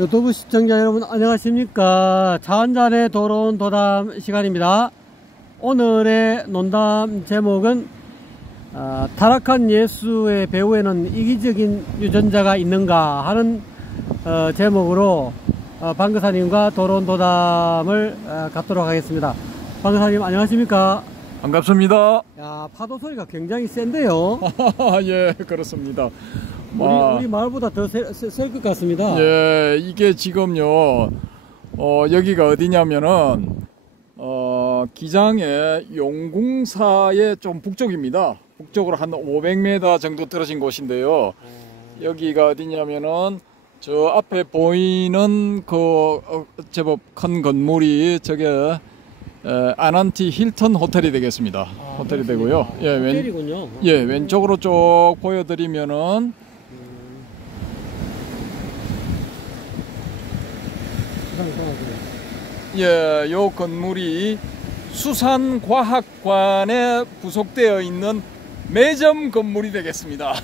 유튜브 시청자 여러분 안녕하십니까. 차 한잔의 도론 도담 시간입니다. 오늘의 논담 제목은 타락한 예수의 배후에는 이기적인 유전자가 있는가 하는 제목으로 방교사님과 도론 도담을 갖도록 하겠습니다. 방교사님 안녕하십니까. 반갑습니다. 야, 파도 소리가 굉장히 센데요. 예, 그렇습니다. 우리 마을보다 더 셀 것 같습니다. 예, 이게 지금요, 여기가 어디냐면은, 기장의 용궁사의 좀 북쪽입니다. 북쪽으로 한 500m 정도 떨어진 곳인데요. 여기가 어디냐면은, 저 앞에 보이는 제법 큰 건물이 저게, 아난티 힐튼 호텔이 되겠습니다. 호텔이 되고요. 예, 호텔이군요. 왼쪽으로 쭉 보여드리면은, 예, 요 건물이 수산과학관에 부속되어 있는 매점 건물이 되겠습니다.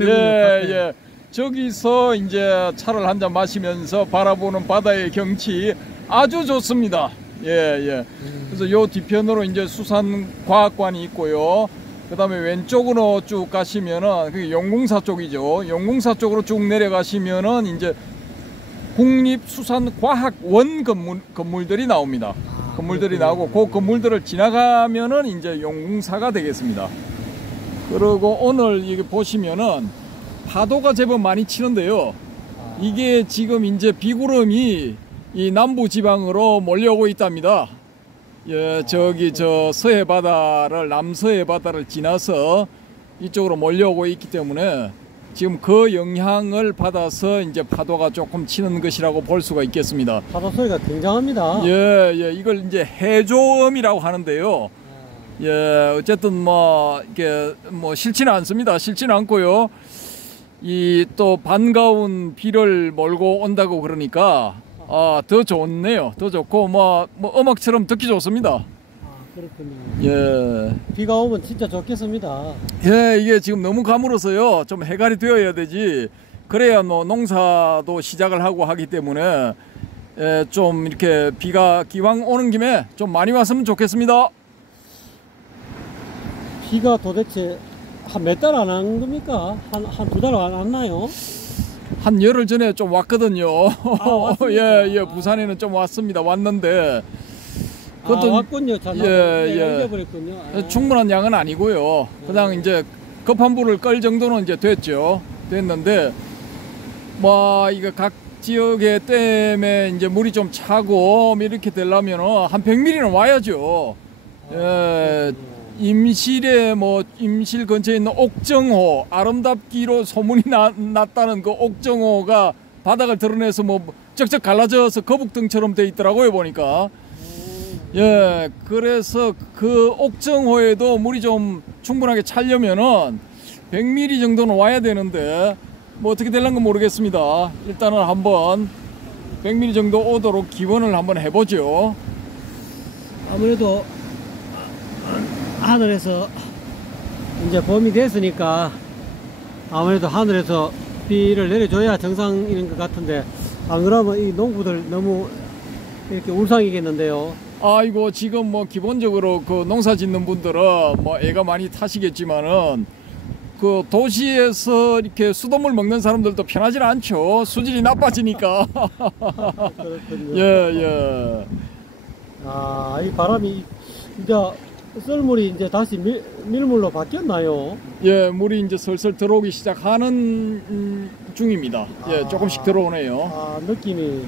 예. 저기서 이제 차를 한잔 마시면서 바라보는 바다의 경치 아주 좋습니다. 예. 그래서 요 뒤편으로 이제 수산과학관이 있고요. 그 다음에 왼쪽으로 쭉 가시면은 그게 용궁사 쪽이죠. 용궁사 쪽으로 쭉 내려가시면은 이제 국립수산과학원 건물들이 나옵니다. 건물들이 나오고 그 건물들을 지나가면은 이제 용궁사가 되겠습니다. 그리고 오늘 여기 보시면은 파도가 제법 많이 치는데요. 이게 지금 이제 비구름이 이 남부 지방으로 몰려오고 있답니다. 예, 저기 저 서해 바다를 남서해 바다를 지나서 이쪽으로 몰려오고 있기 때문에 지금 그 영향을 받아서 이제 파도가 조금 치는 것이라고 볼 수가 있겠습니다. 파도 소리가 굉장합니다. 예, 이걸 이제 해조음이라고 하는데요. 예, 어쨌든 이게 싫지는 않습니다. 싫지는 않고요. 이 또 반가운 비를 몰고 온다고 그러니까 더 좋네요. 더 좋고 음악처럼 듣기 좋습니다. 그렇군요. 예. 비가 오면 진짜 좋겠습니다. 예, 이게 지금 너무 가물어서요. 좀 해갈이 되어야 되지. 그래야 농사도 시작을 하고 하기 때문에 좀 이렇게 비가 기왕 오는 김에 좀 많이 왔으면 좋겠습니다. 비가 도대체 한 몇 달 안 한 겁니까? 한 두 달 안 왔나요? 한 열흘 전에 좀 왔거든요. 예, 부산에는 좀 왔는데. 왔군요. 잊어버렸군요. 충분한 양은 아니고요. 그냥 이제 급한 불을 끌 정도는 이제 됐는데 이거 각 지역의 댐에 이제 물이 좀 차고 이렇게 되려면 한 100mm는 와야죠. 예, 임실 근처에 있는 옥정호, 아름답기로 소문이 났다는 그 옥정호가 바닥을 드러내서 쩍쩍 갈라져서 거북등처럼 돼 있더라고요, 보니까. 예, 그래서 그 옥정호에도 물이 좀 충분하게 차려면은 100mm 정도는 와야 되는데 어떻게 될런가 모르겠습니다. 일단은 한번 100mm 정도 오도록 기원을 한번 해보죠. 아무래도 하늘에서 이제 봄이 됐으니까 아무래도 하늘에서 비를 내려줘야 정상인 것 같은데 안 그러면 이 농부들 너무 이렇게 울상이겠는데요. 아이고, 지금 기본적으로 그 농사 짓는 분들은 애가 많이 타시겠지만은 그 도시에서 이렇게 수돗물 먹는 사람들도 편하질 않죠. 수질이 나빠지니까. 그렇군요. 예. 이 바람이 이제 썰물이 이제 다시 밀물로 바뀌었나요? 예, 물이 이제 슬슬 들어오기 시작하는 중입니다. 예, 조금씩 들어오네요. 느낌이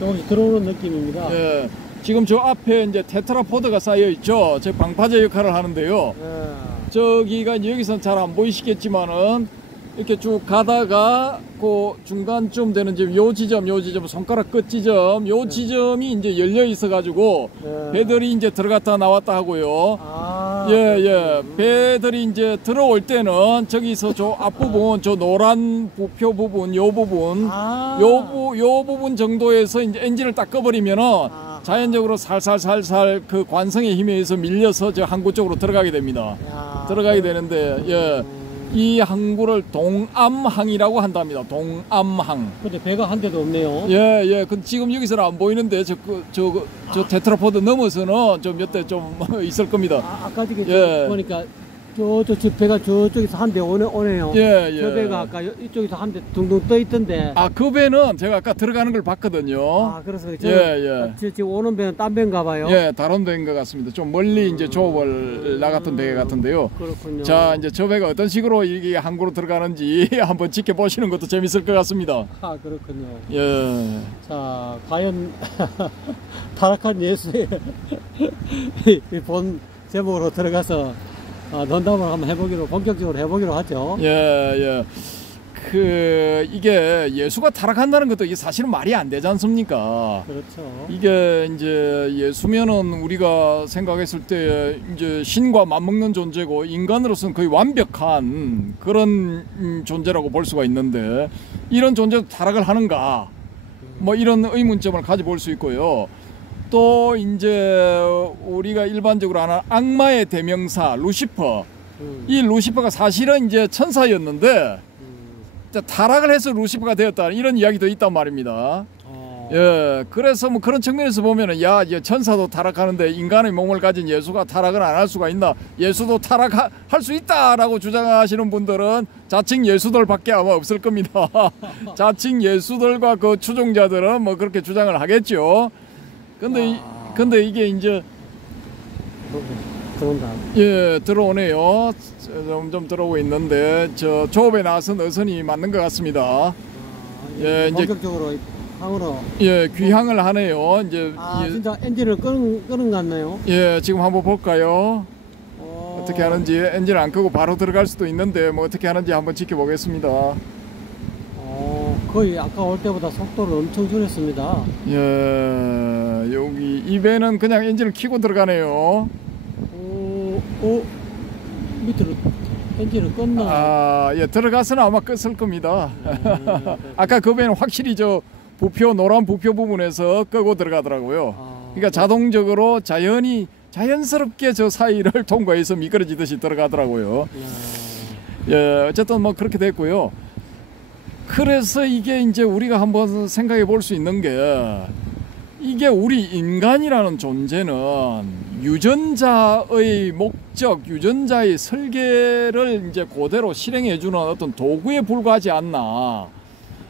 조금씩 들어오는 느낌입니다. 예. 지금 저 앞에 이제 테트라포드가 쌓여 있죠. 제 방파제 역할을 하는데요. 저기가 여기서는 잘 안 보이시겠지만은 이렇게 쭉 가다가 그 중간쯤 되는 요 지점 손가락 끝 지점 지점이 이제 열려 있어 가지고 배들이 이제 들어갔다 나왔다 하고요. 예. 배들이 이제 들어올 때는 저기서 저 앞부분 저 노란 부표 부분 요 부분 정도에서 이제 엔진을 딱 꺼버리면은 자연적으로 살살살살 그 관성의 힘에 의해서 밀려서 저 항구 쪽으로 들어가게 됩니다. 들어가게 되는데, 예. 이 항구를 동암항이라고 한답니다. 동암항. 근데 배가 한 대도 없네요. 예, 예. 근데 지금 여기서는 안 보이는데 저 테트라포드 넘어서는 좀 몇 대 좀 있을 겁니다. 아까 저기 예. 보니까 저 배가 저쪽에서 한 대 오네요. 예, 예. 저 배가 아까 이쪽에서 한 대 둥둥 떠 있던데. 아, 그 배는 제가 아까 들어가는 걸 봤거든요. 아, 그렇습니까? 예, 예. 지금 오는 배는 딴 배인가 봐요. 예, 다른 배인 것 같습니다. 좀 멀리 이제 조업을 나갔던 배 같은데요. 그렇군요. 자, 이제 저 배가 어떤 식으로 이게 항구로 들어가는지 한번 지켜보시는 것도 재밌을 것 같습니다. 아, 그렇군요. 예. 자, 과연 타락한 예수의 이 본 제목으로 들어가서 논담을 한번 본격적으로 해보기로 하죠. 예, 예. 이게 예수가 타락한다는 것도 이게 사실은 말이 안 되지 않습니까? 그렇죠. 이게 이제 예수면은 우리가 생각했을 때 이제 신과 맞먹는 존재고 인간으로서는 거의 완벽한 그런 존재라고 볼 수가 있는데 이런 존재도 타락을 하는가? 뭐 이런 의문점을 가져볼 수 있고요. 또 이제 우리가 일반적으로 아는 악마의 대명사 루시퍼. 이 루시퍼가 사실은 이제 천사였는데 타락을 해서 루시퍼가 되었다 이런 이야기도 있단 말입니다. 예, 그래서 뭐 그런 측면에서 보면은 야, 천사도 타락하는데 인간의 몸을 가진 예수가 타락을 안 할 수가 있나? 예수도 타락할 수 있다라고 주장하시는 분들은 자칭 예수들밖에 아마 없을 겁니다. 자칭 예수들과 그 추종자들은 뭐 그렇게 주장을 하겠죠. 근데 이게 이제 들어온다. 예, 들어오네요. 점점 들어오고 있는데 저 조업에 나선 어선이 맞는 것 같습니다. 예, 이제 본격적으로 항으로. 예, 귀향을 하네요. 이제 진짜 엔진을 끄는 것 같네요. 예, 지금 한번 볼까요? 어떻게 하는지. 엔진을 안 끄고 바로 들어갈 수도 있는데 뭐 어떻게 하는지 한번 지켜보겠습니다. 거의 아까 올 때보다 속도를 엄청 줄였습니다. 예, 여기 이 배는 그냥 엔진을 켜고 들어가네요. 밑으로 엔진을 껐나? 아, 예, 들어가서는 아마 껐을 겁니다. 아까 그 배는 확실히 저 노란 부표 부분에서 끄고 들어가더라고요. 그러니까 자동적으로 자연스럽게 저 사이를 통과해서 미끄러지듯이 들어가더라고요. 예, 어쨌든 뭐 그렇게 됐고요. 그래서 이게 이제 우리가 한번 생각해 볼 수 있는 게 이게 우리 인간이라는 존재는 유전자의 목적, 유전자의 설계를 이제 그대로 실행해 주는 어떤 도구에 불과하지 않나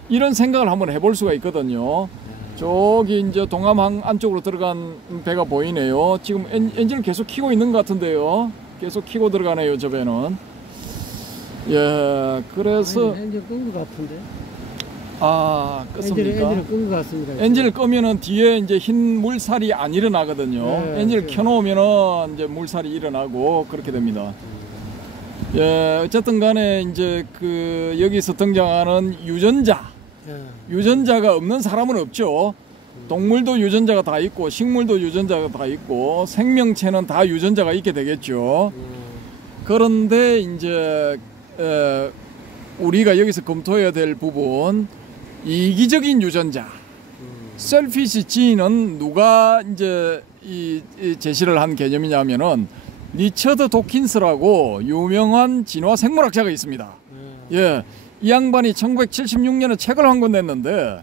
이런 생각을 한번 해볼 수가 있거든요. 저기 이제 동암항 안쪽으로 들어간 배가 보이네요. 지금 엔진을 계속 켜고 있는 것 같은데요. 계속 켜고 들어가네요, 저 배는. 예, 그래서 엔진 끈 것 같은데. 껐습니까? 엔진을 끈 것 같습니다. 엔진을 끄면은 뒤에 이제 흰 물살이 안 일어나거든요. 네, 엔진을 켜놓으면은 이제 물살이 일어나고 그렇게 됩니다. 예, 어쨌든 간에 이제 여기서 등장하는 유전자가 없는 사람은 없죠. 동물도 유전자가 다 있고 식물도 유전자가 다 있고 생명체는 다 유전자가 있게 되겠죠. 그런데 이제 우리가 여기서 검토해야 될 부분 이기적인 유전자 셀피시 지인은 누가 이제 이 제시를 한 개념이냐면은 리처드 도킨스라고 유명한 진화 생물학자가 있습니다. 예, 이 양반이 1976년에 책을 한 권 냈는데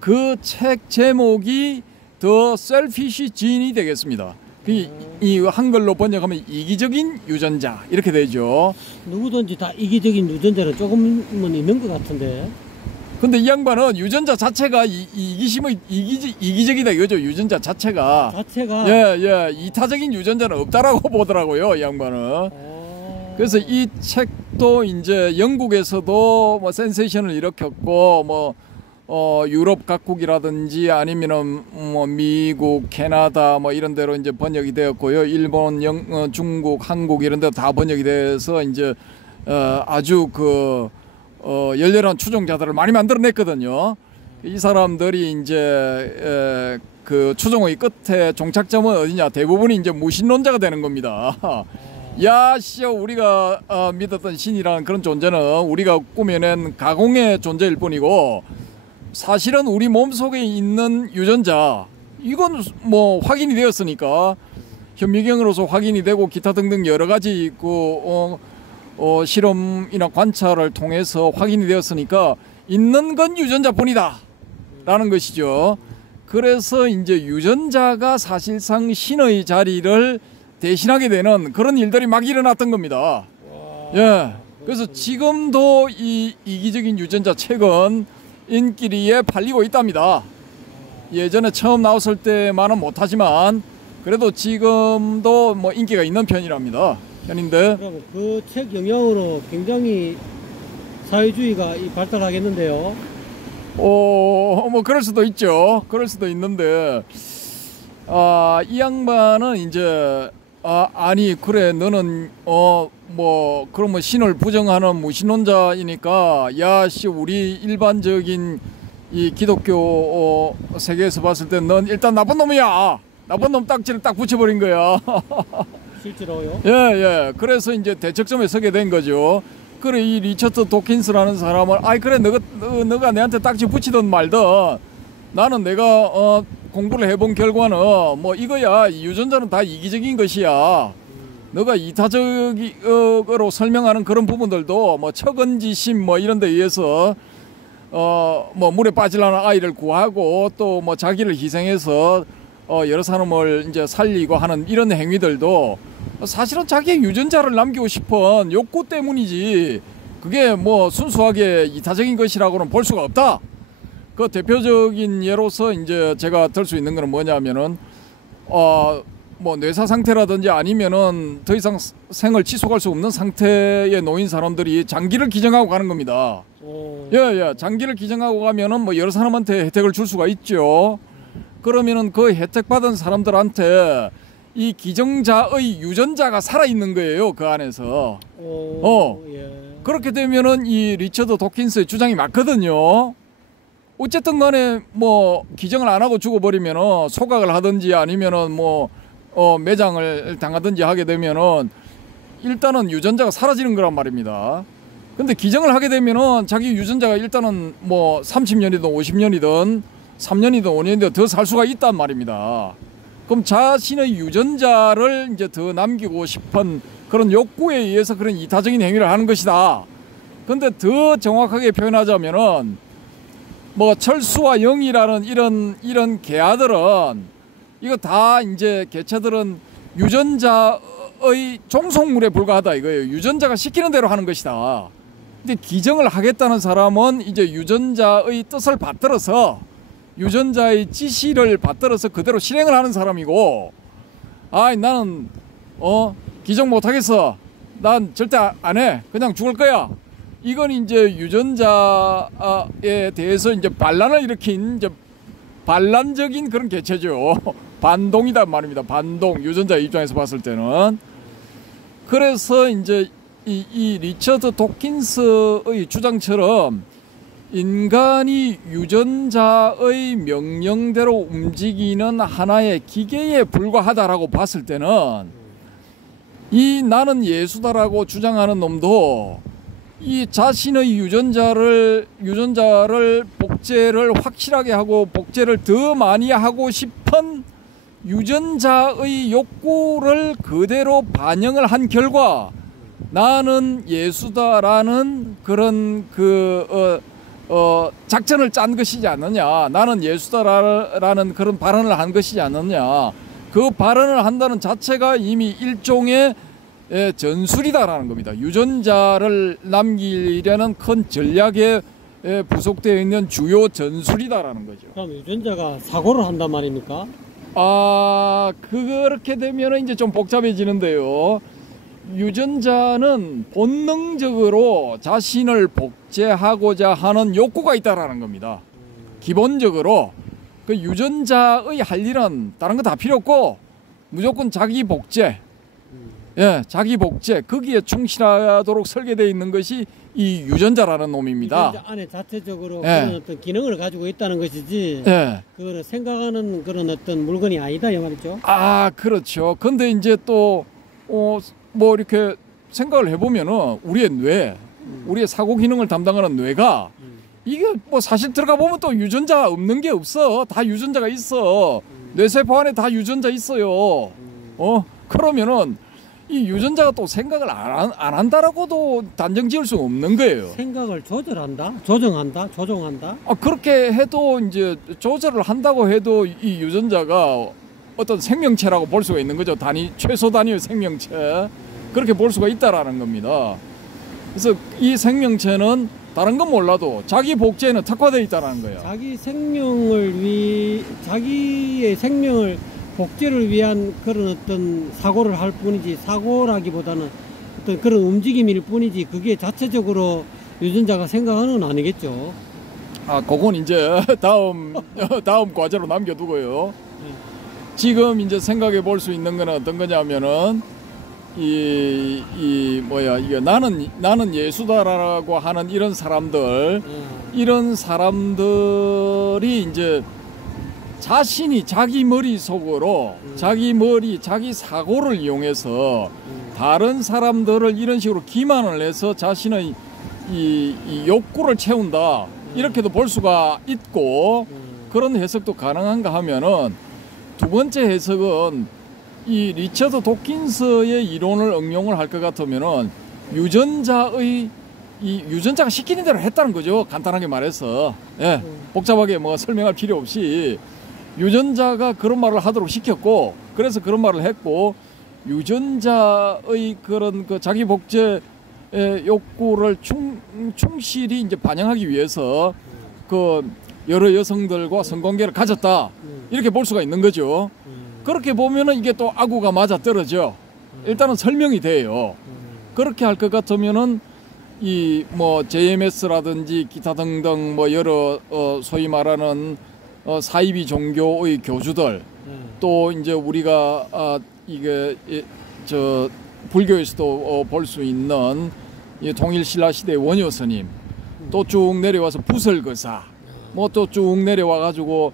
그 책 제목이 더 셀피시 지인이 되겠습니다. 이 한글로 번역하면 이기적인 유전자 이렇게 되죠. 누구든지 다 이기적인 유전자는 조금은 있는 것 같은데. 근데 이 양반은 유전자 자체가 이기적이다 이거죠. 유전자 자체가. 예, 이타적인 유전자는 없다라고 보더라고요, 이 양반은. 그래서 이 책도 이제 영국에서도 뭐 센세이션을 일으켰고 뭐 유럽 각국이라든지 아니면은 뭐 미국, 캐나다 뭐 이런 데로 이제 번역이 되었고요. 일본, 중국, 한국 이런 데 다 번역이 돼서 이제 아주 열렬한 추종자들을 많이 만들어냈거든요. 이 사람들이 이제 추종의 끝에 종착점은 어디냐? 대부분이 이제 무신론자가 되는 겁니다. 야, 우리가 믿었던 신이라는 그런 존재는 우리가 꾸며낸 가공의 존재일 뿐이고 사실은 우리 몸속에 있는 유전자 이건 뭐 확인이 되었으니까 현미경으로서 확인이 되고 기타 등등 여러 가지 있고 실험이나 관찰을 통해서 확인이 되었으니까 있는 건 유전자뿐이다 라는 것이죠. 그래서 이제 유전자가 사실상 신의 자리를 대신하게 되는 그런 일들이 막 일어났던 겁니다. 예. 그래서 지금도 이 이기적인 유전자 책은 인기리에 팔리고 있답니다. 예전에 처음 나왔을 때만은 못하지만 그래도 지금도 뭐 인기가 있는 편이랍니다. 편인데. 그럼 그 책 영향으로 굉장히 사회주의가 발달하겠는데요. 뭐 그럴 수도 있죠. 그럴 수도 있는데 이 양반은 이제 아니 그래 너는 뭐 그러면 신을 부정하는 무신론자이니까 야씨 우리 일반적인 이 기독교 세계에서 봤을 때 넌 일단 나쁜 놈이야. 나쁜 놈 딱지를 딱 붙여버린 거야. 실제로요? 예. 그래서 이제 대척점에 서게 된 거죠. 그래 이 리처드 도킨스라는 사람은 아이 그래 너가 내한테 딱지 붙이든 말든 나는 내가 공부를 해본 결과는 뭐 이거야 유전자는 다 이기적인 것이야. 너가 이타적으로 설명하는 그런 부분들도 뭐 척은지심 뭐 이런 데 의해서 뭐 물에 빠지려는 아이를 구하고 또 뭐 자기를 희생해서 여러 사람을 이제 살리고 하는 이런 행위들도 사실은 자기의 유전자를 남기고 싶은 욕구 때문이지 그게 뭐 순수하게 이타적인 것이라고는 볼 수가 없다. 그 대표적인 예로서 이제 제가 들 수 있는 거는 뭐냐면은 뭐 뇌사 상태라든지 아니면은 더 이상 생을 지속할 수 없는 상태에 놓인 사람들이 장기를 기증하고 가는 겁니다. 예. 장기를 기증하고 가면은 뭐 여러 사람한테 혜택을 줄 수가 있죠. 그러면은 그 혜택 받은 사람들한테 이 기증자의 유전자가 살아 있는 거예요. 그 안에서. 예. 그렇게 되면은 이 리처드 도킨스의 주장이 맞거든요. 어쨌든 간에 뭐 기증을 안 하고 죽어버리면은 소각을 하든지 아니면은 뭐 매장을 당하든지 하게 되면은 일단은 유전자가 사라지는 거란 말입니다. 근데 기증을 하게 되면은 자기 유전자가 일단은 뭐 30년이든 50년이든 3년이든 5년이든 더 살 수가 있단 말입니다. 그럼 자신의 유전자를 이제 더 남기고 싶은 그런 욕구에 의해서 그런 이타적인 행위를 하는 것이다. 근데 더 정확하게 표현하자면은 뭐 철수와 영이라는 이런 개화들은 이거 다 이제 개체들은 유전자의 종속물에 불과하다 이거예요. 유전자가 시키는 대로 하는 것이다. 근데 기증을 하겠다는 사람은 이제 유전자의 뜻을 받들어서 유전자의 지시를 받들어서 그대로 실행을 하는 사람이고 나는 기증 못하겠어. 난 절대 안 해. 그냥 죽을 거야. 이건 이제 유전자에 대해서 이제 반란을 일으킨 이제 반란적인 그런 개체죠. 반동이다 말입니다. 반동. 유전자 입장에서 봤을 때는. 그래서 이제 이 리처드 도킨스의 주장처럼 인간이 유전자의 명령대로 움직이는 하나의 기계에 불과하다라고 봤을 때는 이 나는 예수다라고 주장하는 놈도 이 자신의 유전자를 복제를 확실하게 하고 복제를 더 많이 하고 싶은 유전자의 욕구를 그대로 반영을 한 결과 나는 예수다라는 그런 작전을 짠 것이지 않느냐. 나는 예수다라는 그런 발언을 한 것이지 않느냐. 그 발언을 한다는 자체가 이미 일종의 전술이다라는 겁니다. 유전자를 남기려는 큰 전략에 부속되어 있는 주요 전술이다라는 거죠. 그럼 유전자가 사고를 한단 말입니까? 그렇게 되면 이제 좀 복잡해지는데요. 유전자는 본능적으로 자신을 복제하고자 하는 욕구가 있다라는 겁니다. 기본적으로 그 유전자의 할 일은 다른 거 다 필요 없고 무조건 자기 복제, 자기 복제 거기에 충실하도록 설계되어 있는 것이 이 유전자라는 놈입니다. 유전자 안에 자체적으로 그런 어떤 기능을 가지고 있다는 것이지. 그거는 생각하는 그런 어떤 물건이 아니다 이 말이죠. 그렇죠. 근데 이제 또 뭐 이렇게 생각을 해보면은 우리의 뇌, 우리의 사고 기능을 담당하는 뇌가 이게 뭐 사실 들어가 보면 또 유전자 없는 게 없어. 다 유전자가 있어. 뇌세포 안에 다 유전자 있어요. 그러면은 이 유전자가 또 생각을 안 한다라고도 단정 지을 수 없는 거예요. 생각을 조절한다? 조정한다? 조종한다? 그렇게 해도 이제 조절을 한다고 해도 이 유전자가 어떤 생명체라고 볼 수가 있는 거죠. 최소 단위의 생명체. 그렇게 볼 수가 있다라는 겁니다. 그래서 이 생명체는 다른 건 몰라도 자기 복제에는 특화되어 있다는 거예요. 자기의 생명을 복제를 위한 그런 어떤 사고를 할 뿐이지, 사고라기보다는 어떤 그런 움직임일 뿐이지, 그게 자체적으로 유전자가 생각하는 건 아니겠죠. 그건 이제 다음 과제로 남겨두고요. 지금 이제 생각해 볼 수 있는 건 어떤 거냐면은 이게 나는 예수다라고 하는 이런 사람들이 이제 자신이 자기 머릿속으로 자기 사고를 이용해서 다른 사람들을 이런 식으로 기만을 해서 자신의 이 욕구를 채운다, 이렇게도 볼 수가 있고, 그런 해석도 가능한가 하면은, 두 번째 해석은 이 리처드 도킨스의 이론을 응용을 할 것 같으면은 유전자가 시키는 대로 했다는 거죠. 간단하게 말해서. 예, 복잡하게 뭐 설명할 필요 없이 유전자가 그런 말을 하도록 시켰고, 그래서 그런 말을 했고, 유전자의 그런 그 자기 복제 욕구를 충실히 이제 반영하기 위해서 그 여러 여성들과 성관계를 가졌다, 이렇게 볼 수가 있는 거죠. 그렇게 보면은 이게 또 아구가 맞아 떨어져. 일단은 설명이 돼요. 그렇게 할 것 같으면은 이 뭐 JMS라든지 기타 등등 뭐 여러 소위 말하는 사이비 종교의 교주들, 또 이제 우리가 이게 저 불교에서도 볼 수 있는 이 통일 신라 시대의 원효 스님, 또 쭉 내려와서 부설거사, 뭐 또 쭉 내려와 가지고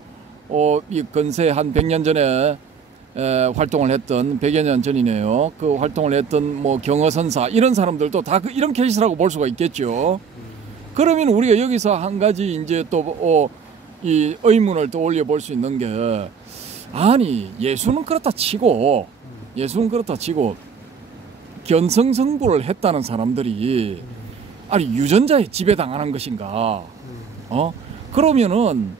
이 근세 한 100년 전에 활동을 했던, 100여 년 전이네요. 그 활동을 했던 뭐 경허선사, 이런 사람들도 다 이런 케이스라고 볼 수가 있겠죠. 그러면 우리가 여기서 한 가지 이제 또 이 의문을 또 올려볼 수 있는 게, 아니 예수는 그렇다 치고 견성성부를 했다는 사람들이 아니 유전자에 지배당하는 것인가? 그러면은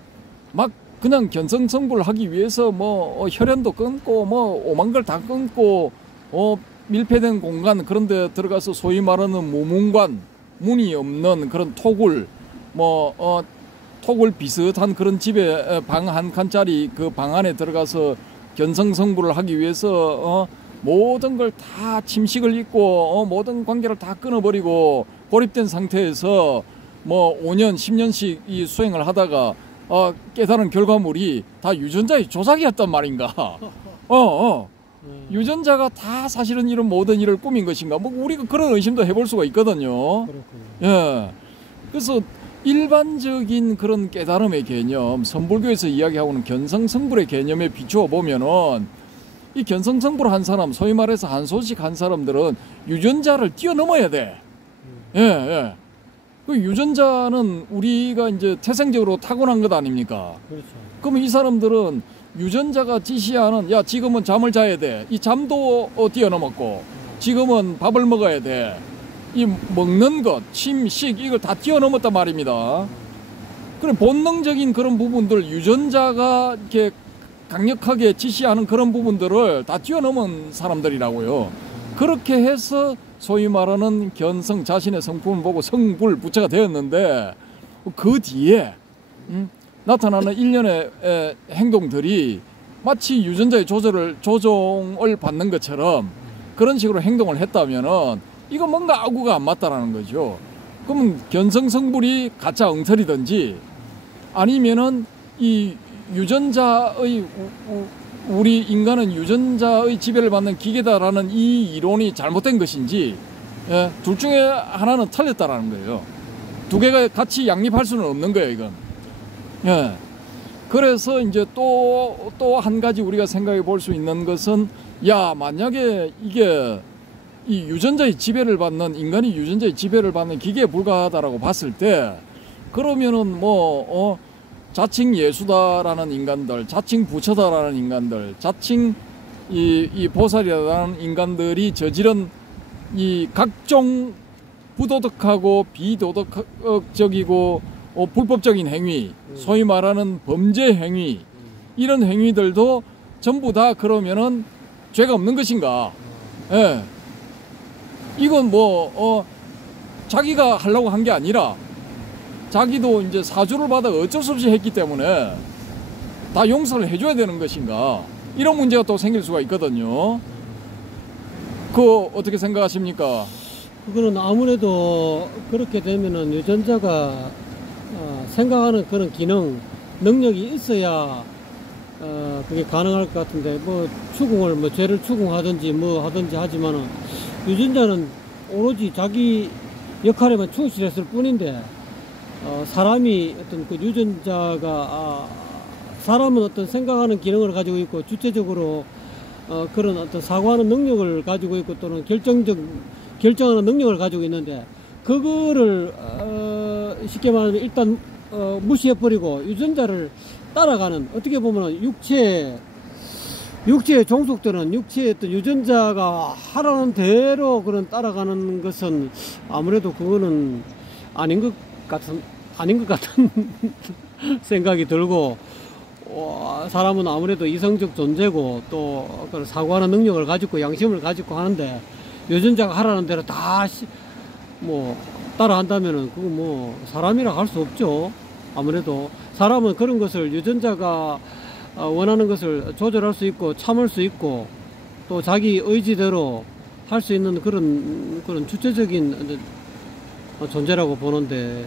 막 그냥 견성성부를 하기 위해서 뭐 혈연도 끊고 뭐 오만 걸 다 끊고 밀폐된 공간 그런 데 들어가서 소위 말하는 무문관, 문이 없는 그런 토굴, 토굴 비슷한 그런 집에 방 한 칸짜리 그 방 안에 들어가서 견성성부를 하기 위해서 모든 걸 다 침식을 입고 모든 관계를 다 끊어버리고 고립된 상태에서 뭐 5년, 10년씩 이 수행을 하다가 깨달은 결과물이 다 유전자의 조작이었단 말인가? 유전자가 다 사실은 이런 모든 일을 꾸민 것인가? 뭐 우리가 그런 의심도 해볼 수가 있거든요. 그렇군요. 예. 그래서 일반적인 그런 깨달음의 개념, 선불교에서 이야기하고는 견성성불의 개념에 비추어 보면은 이 견성성불을 한 사람, 소위 말해서 한소식 한 사람들은 유전자를 뛰어넘어야 돼. 예. 그 유전자는 우리가 이제 태생적으로 타고난 것 아닙니까? 그렇죠. 그러면 이 사람들은 유전자가 지시하는, 야 지금은 잠을 자야 돼, 이 잠도 뛰어넘었고, 지금은 밥을 먹어야 돼, 이 먹는 것, 침, 식, 이걸 다 뛰어넘었단 말입니다. 그래 본능적인 그런 부분들, 유전자가 이렇게 강력하게 지시하는 그런 부분들을 다 뛰어넘은 사람들이라고요. 그렇게 해서 소위 말하는 견성, 자신의 성품을 보고 성불 부처가 되었는데, 그 뒤에 나타나는 일련의 행동들이 마치 유전자의 조종을 받는 것처럼 그런 식으로 행동을 했다면은 이거 뭔가 아구가 안 맞다라는 거죠. 그러면 견성 성불이 가짜 엉터리든지, 아니면은 이 유전자의 우리 인간은 유전자의 지배를 받는 기계다라는 이 이론이 잘못된 것인지, 둘 중에 하나는 틀렸다라는 거예요. 두 개가 같이 양립할 수는 없는 거예요, 이건. 그래서 이제 또 한 가지 우리가 생각해 볼 수 있는 것은, 야 만약에 이게 이 유전자의 지배를 받는, 인간이 유전자의 지배를 받는 기계에 불과하다라고 봤을 때, 그러면은 자칭 예수다라는 인간들, 자칭 부처다라는 인간들, 자칭 이 보살이라는 인간들이 저지른 이 각종 부도덕하고 비도덕적이고 불법적인 행위, 소위 말하는 범죄 행위, 이런 행위들도 전부 다 그러면은 죄가 없는 것인가? 예. 이건 뭐 자기가 하려고 한 게 아니라 자기도 이제 사주를 받아 어쩔 수 없이 했기 때문에 다 용서를 해줘야 되는 것인가? 이런 문제가 또 생길 수가 있거든요. 그거 어떻게 생각하십니까? 그거는 아무래도 그렇게 되면은 유전자가 생각하는 그런 기능, 능력이 있어야 그게 가능할 것 같은데, 뭐 추궁을 뭐 죄를 추궁하든지 뭐 하든지 하지만은 유전자는 오로지 자기 역할에만 충실했을 뿐인데, 사람이 어떤 그 유전자가 사람은 어떤 생각하는 기능을 가지고 있고 주체적으로 그런 어떤 사고하는 능력을 가지고 있고 또는 결정하는 능력을 가지고 있는데, 그거를 쉽게 말하면 일단 무시해버리고 유전자를 따라가는, 어떻게 보면 육체의 종속들은 육체의 어떤 유전자가 하라는 대로 그런 따라가는 것은 아무래도 그거는 아닌 것 같은 생각이 들고, 사람은 아무래도 이성적 존재고 또 그런 사고하는 능력을 가지고 양심을 가지고 하는데, 유전자가 하라는 대로 다 뭐 따라한다면은 그거 뭐 사람이라 할 수 없죠. 아무래도 사람은 그런 것을, 유전자가 원하는 것을 조절할 수 있고 참을 수 있고 또 자기 의지대로 할 수 있는 그런 주체적인 존재라고 보는데,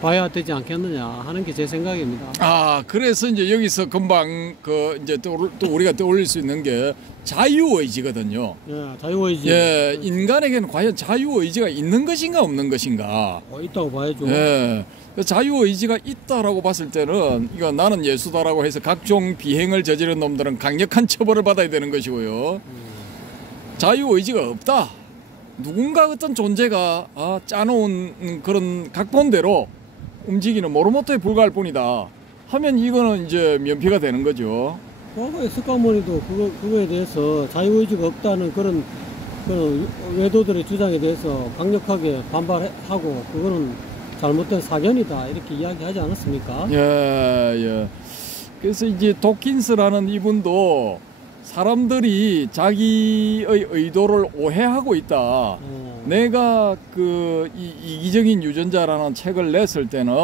봐야 되지 않겠느냐 하는 게 제 생각입니다. 그래서 이제 여기서 금방 이제 또 우리가 떠올릴 수 있는 게 자유의지거든요. 예, 자유의지. 예, 인간에게는 과연 자유의지가 있는 것인가 없는 것인가? 있다고 봐야죠. 예. 자유의지가 있다라고 봤을 때는 이거 나는 예수다라고 해서 각종 비행을 저지른 놈들은 강력한 처벌을 받아야 되는 것이고요. 자유의지가 없다. 누군가 어떤 존재가 짜놓은 그런 각본대로 움직이는 모로모토에 불과할 뿐이다 하면 이거는 이제 면피가 되는 거죠. 과거에 석가모니도 그거에 대해서 자유의지가 없다는 그런 외도들의 주장에 대해서 강력하게 반발하고, 그거는 잘못된 사견이다 이렇게 이야기하지 않았습니까? 예. 그래서 이제 도킨스라는 이분도 사람들이 자기의 의도를 오해하고 있다. 내가 그 이기적인 유전자라는 책을 냈을 때는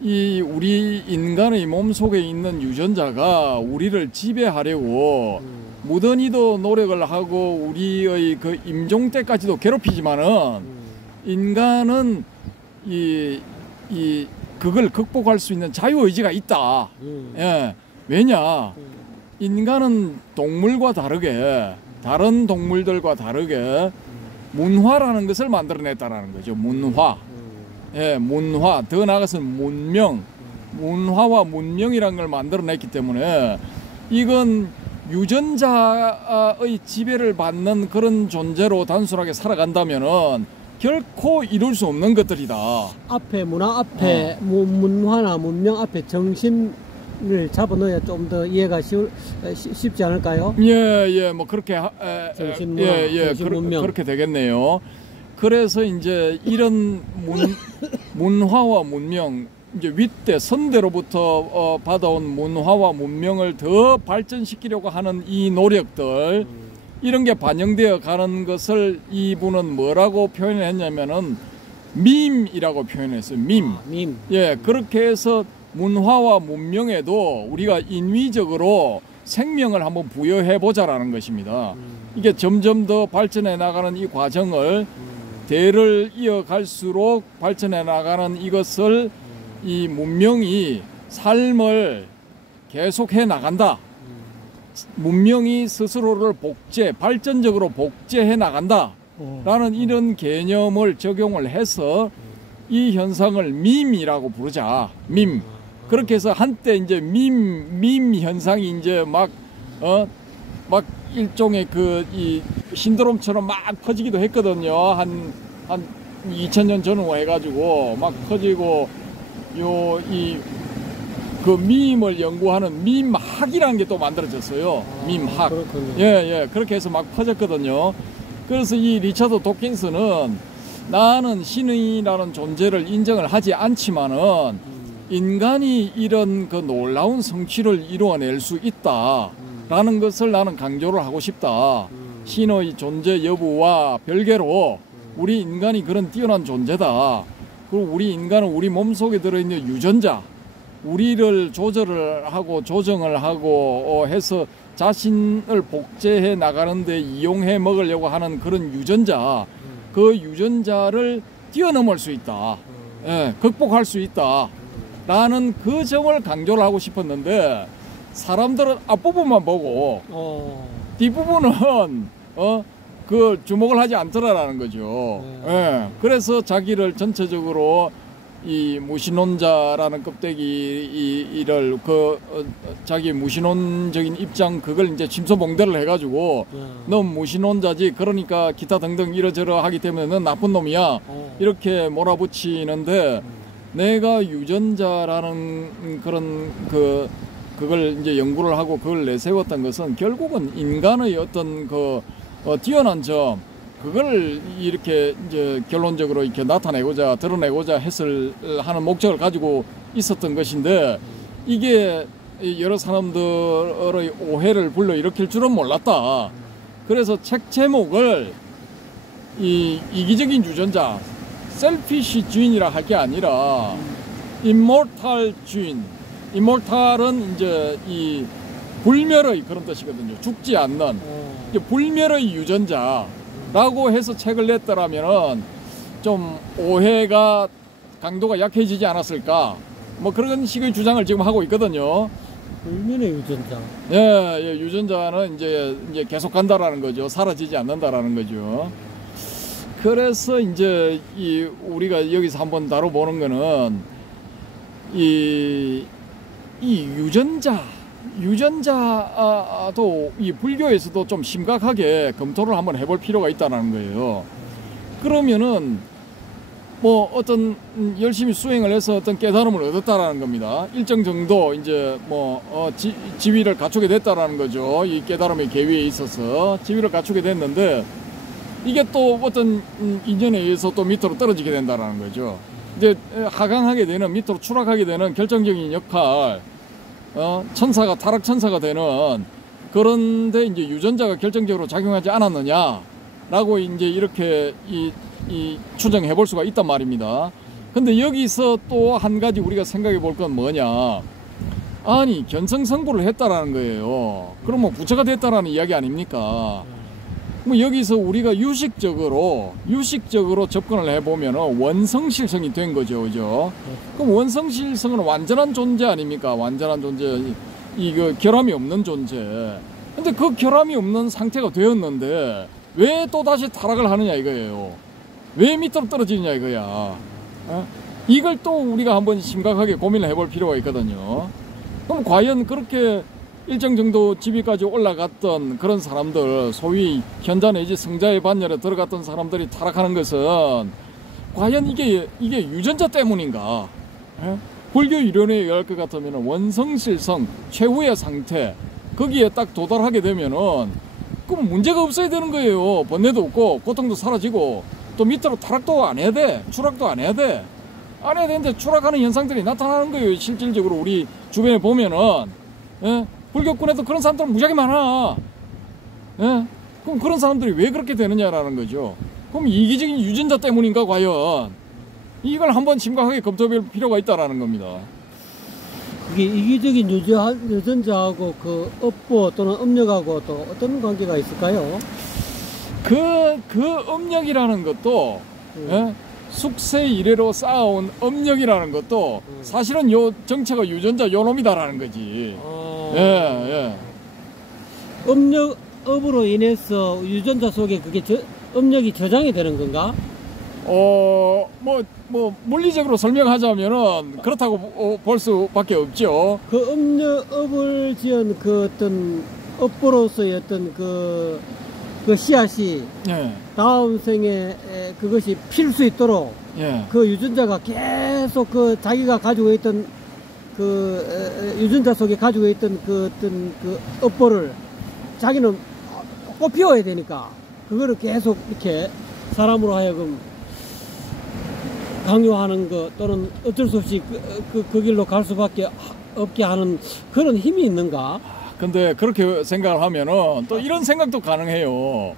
이 우리 인간의 몸속에 있는 유전자가 우리를 지배하려고 무던히도 노력을 하고 우리의 그 임종 때까지도 괴롭히지만은 인간은 그걸 극복할 수 있는 자유의지가 있다. 예. 왜냐? 인간은 동물과 다르게, 다른 동물들과 다르게 문화라는 것을 만들어냈다라는 거죠. 문화. 예, 문화. 더 나아가서는 문명. 문화와 문명이라는 걸 만들어냈기 때문에 이건 유전자의 지배를 받는 그런 존재로 단순하게 살아간다면은 결코 이룰 수 없는 것들이다. 앞에 문화 앞에 문화나 문명 앞에 정신을 잡아넣어야 좀 더 이해가 쉽지 않을까요? 예, 뭐 그렇게 정신문화, 정신문명. 그렇게 되겠네요. 그래서 이제 이런 문화와 문명, 이제 윗대 선대로부터 받아온 문화와 문명을 더 발전시키려고 하는 이 노력들, 이런 게 반영되어 가는 것을 이분은 뭐라고 표현했냐면은 밈이라고 표현했어요. 밈. 예, 그렇게 해서 문화와 문명에도 우리가 인위적으로 생명을 한번 부여해 보자라는 것입니다. 이게 점점 더 발전해 나가는 이 과정을 대를 이어갈수록 발전해 나가는 이것을 이 문명이 삶을 계속해 나간다. 문명이 스스로를 발전적으로 복제해 나간다. 라는 이런 개념을 적용을 해서 이 현상을 밈이라고 부르자. 밈. 그렇게 해서 한때 이제 밈 현상이 이제 막 일종의 이 신드롬처럼 막 퍼지기도 했거든요. 한 2000년 전후 해가지고 막 퍼지고 그 밈을 연구하는 밈학이라는 게 또 만들어졌어요. 밈학. 그렇군요. 예, 예. 그렇게 해서 막 퍼졌거든요. 그래서 이 리처드 도킨스는 나는 신이라는 존재를 인정을 하지 않지만은 인간이 이런 그 놀라운 성취를 이루어낼 수 있다라는 것을 나는 강조를 하고 싶다. 신의 존재 여부와 별개로 우리 인간이 그런 뛰어난 존재다. 그리고 우리 인간은 우리 몸속에 들어있는 유전자, 우리를 조절을 하고 조정을 하고 해서 자신을 복제해 나가는데 이용해 먹으려고 하는 그런 유전자, 그 유전자를 뛰어넘을 수 있다. 예, 극복할 수 있다. 라는 그 점을 강조를 하고 싶었는데 사람들은 앞부분만 보고 뒷부분은 그 주목을 하지 않더라라는 거죠. 예, 그래서 자기를 전체적으로 이 무신론자라는 껍데기를 자기 무신론적인 입장 그걸 이제 침소봉대를 해가지고 넌 무신론자지 그러니까 기타 등등 이러저러 하기 때문에 넌 나쁜 놈이야 이렇게 몰아붙이는데 내가 유전자라는 그런 그걸 이제 연구를 하고 그걸 내세웠던 것은 결국은 인간의 어떤 뛰어난 점 그걸 이렇게 이제 결론적으로 이렇게 나타내고자 드러내고자 하는 목적을 가지고 있었던 것인데 이게 여러 사람들의 오해를 불러일으킬 줄은 몰랐다. 그래서 책 제목을 이 이기적인 유전자 셀피시 주인이라 할 게 아니라 임모탈 주인. 임모탈은 이제 이 불멸의 그런 뜻이거든요. 죽지 않는 불멸의 유전자라고 해서 책을 냈더라면은 좀 오해가 강도가 약해지지 않았을까? 뭐 그런 식의 주장을 지금 하고 있거든요. 불멸의 유전자. 예, 예, 유전자는 이제 계속 간다라는 거죠. 사라지지 않는다라는 거죠. 그래서 이제 우리가 여기서 한번 다뤄보는 거는 이 유전자도 이 불교에서도 좀 심각하게 검토를 한번 해볼 필요가 있다는 거예요. 그러면은 뭐 어떤 열심히 수행을 해서 어떤 깨달음을 얻었다라는 겁니다. 일정 정도 이제 지위를 갖추게 됐다라는 거죠. 이 깨달음의 계위에 있어서 지위를 갖추게 됐는데 이게 또 어떤 인연에 의해서 또 밑으로 떨어지게 된다라는 거죠. 이제 하강하게 되는 밑으로 추락하게 되는 결정적인 역할, 천사가 타락 천사가 되는 그런데 이제 유전자가 결정적으로 작용하지 않았느냐라고 이제 이렇게 추정해 볼 수가 있단 말입니다. 근데 여기서 또 한 가지 우리가 생각해 볼 건 뭐냐? 아니 견성성불을 했다라는 거예요. 그럼 뭐 부처가 됐다라는 이야기 아닙니까? 뭐 여기서 우리가 유식적으로 접근을 해보면 원성실성이 된 거죠, 그죠? 그럼 원성실성은 완전한 존재 아닙니까? 완전한 존재, 이거 결함이 없는 존재. 근데 그 결함이 없는 상태가 되었는데 왜 또 다시 타락을 하느냐 이거예요. 왜 밑으로 떨어지느냐 이거야. 이걸 또 우리가 한번 심각하게 고민을 해볼 필요가 있거든요. 그럼 과연 그렇게 일정 정도 지위까지 올라갔던 그런 사람들, 소위 현자 내지 성자의 반열에 들어갔던 사람들이 타락하는 것은 과연 이게 유전자 때문인가? 불교 이론에 의할 것 같으면 원성실성 최후의 상태 거기에 딱 도달하게 되면은 그럼 문제가 없어야 되는 거예요. 번뇌도 없고 고통도 사라지고 또 밑으로 타락도 안 해야 돼. 추락도 안 해야 돼. 안 해야 되는데 추락하는 현상들이 나타나는 거예요. 실질적으로 우리 주변에 보면은 불교권에도 그런 사람들 무지하게 많아. 그럼 그런 사람들이 왜 그렇게 되느냐라는 거죠. 그럼 이기적인 유전자 때문인가 과연? 이걸 한번 심각하게 검토해볼 필요가 있다라는 겁니다. 그게 이기적인 유전자하고 그 업보 또는 업력하고 또 어떤 관계가 있을까요? 그 업력이라는 것도 숙세 이래로 쌓아온 업력이라는 것도 사실은 요 정체가 유전자 요놈이다라는 거지. 예. 업으로 인해서 유전자 속에 그게 업력이 저장이 되는 건가? 물리적으로 설명하자면은 그렇다고 볼 수밖에 없죠. 그 업을 지은 그 어떤 업보로서의 어떤 그 씨앗이 다음 생에 그것이 필 수 있도록 그 유전자가 계속 그 자기가 가지고 있던 유전자 속에 가지고 있던 그 어떤 그 업보를 자기는 꽃피워야 되니까 그거를 계속 이렇게 사람으로 하여금 강요하는 거 또는 어쩔 수 없이 그 길로 갈 수밖에 없게 하는 그런 힘이 있는가? 근데 그렇게 생각을 하면은 또 이런 생각도 가능해요.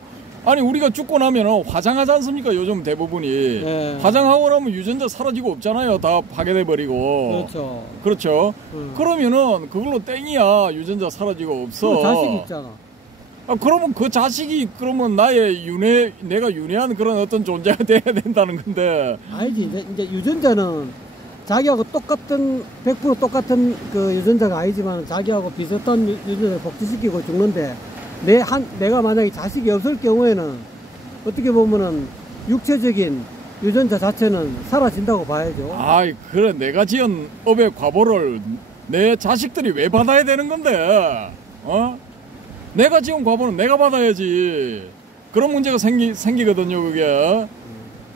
아니 우리가 죽고 나면은 화장하지 않습니까? 요즘 대부분이 네. 화장하고 나면 유전자 사라지고 없잖아요. 다 파괴돼 버리고. 그렇죠. 그렇죠. 그러면은 그걸로 땡이야. 유전자 사라지고 없어. 자식 있잖아. 그러면 그 자식이 그러면 내가 윤회한 그런 어떤 존재가 돼야 된다는 건데. 아니지. 이제 유전자는 자기하고 똑같은 100% 똑같은 그 유전자가 아니지만 자기하고 비슷한 유전자를 복제시키고 죽는데 내가 만약에 자식이 없을 경우에는 어떻게 보면은 육체적인 유전자 자체는 사라진다고 봐야죠. 아이 그래 내가 지은 업의 과보를 내 자식들이 왜 받아야 되는 건데? 내가 지은 과보는 내가 받아야지. 그런 문제가 생기거든요 그게.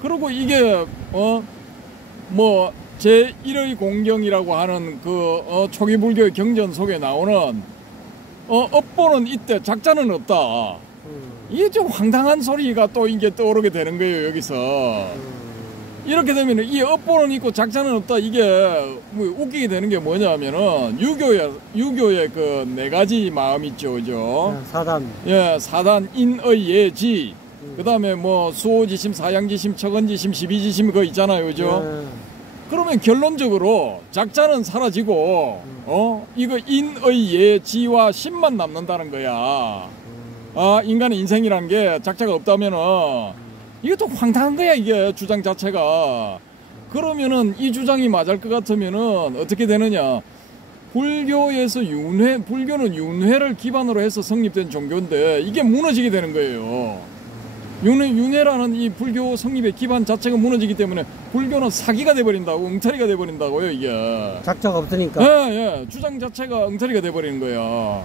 그리고 이게 뭐 제1의 공경이라고 하는 초기 불교의 경전 속에 나오는 업보는 있대 작자는 없다. 이게 좀 황당한 소리가 또 이게 떠오르게 되는 거예요 여기서. 이렇게 되면 이 업보는 있고 작자는 없다. 이게 뭐 웃기게 되는 게 뭐냐면은 유교의 그 네 가지 마음 있죠, 그죠? 사단. 예, 사단 인의 예지. 그다음에 뭐 수호지심, 사양지심, 척언지심, 십이지심 그거 있잖아요, 그죠? 그러면 결론적으로 작자는 사라지고 이거 인의 예지와 심만 남는다는 거야. 인간의 인생이란 게 작자가 없다면은 이것도 황당한 거야 이게 주장 자체가. 그러면은 이 주장이 맞을 것 같으면은 어떻게 되느냐? 불교에서 불교는 윤회를 기반으로 해서 성립된 종교인데 이게 무너지게 되는 거예요. 윤회라는 이 불교 성립의 기반 자체가 무너지기 때문에 불교는 사기가 돼버린다고, 엉터리가 돼버린다고요 이게. 작자가 없으니까. 예. 주장 자체가 엉터리가 돼버리는 거야.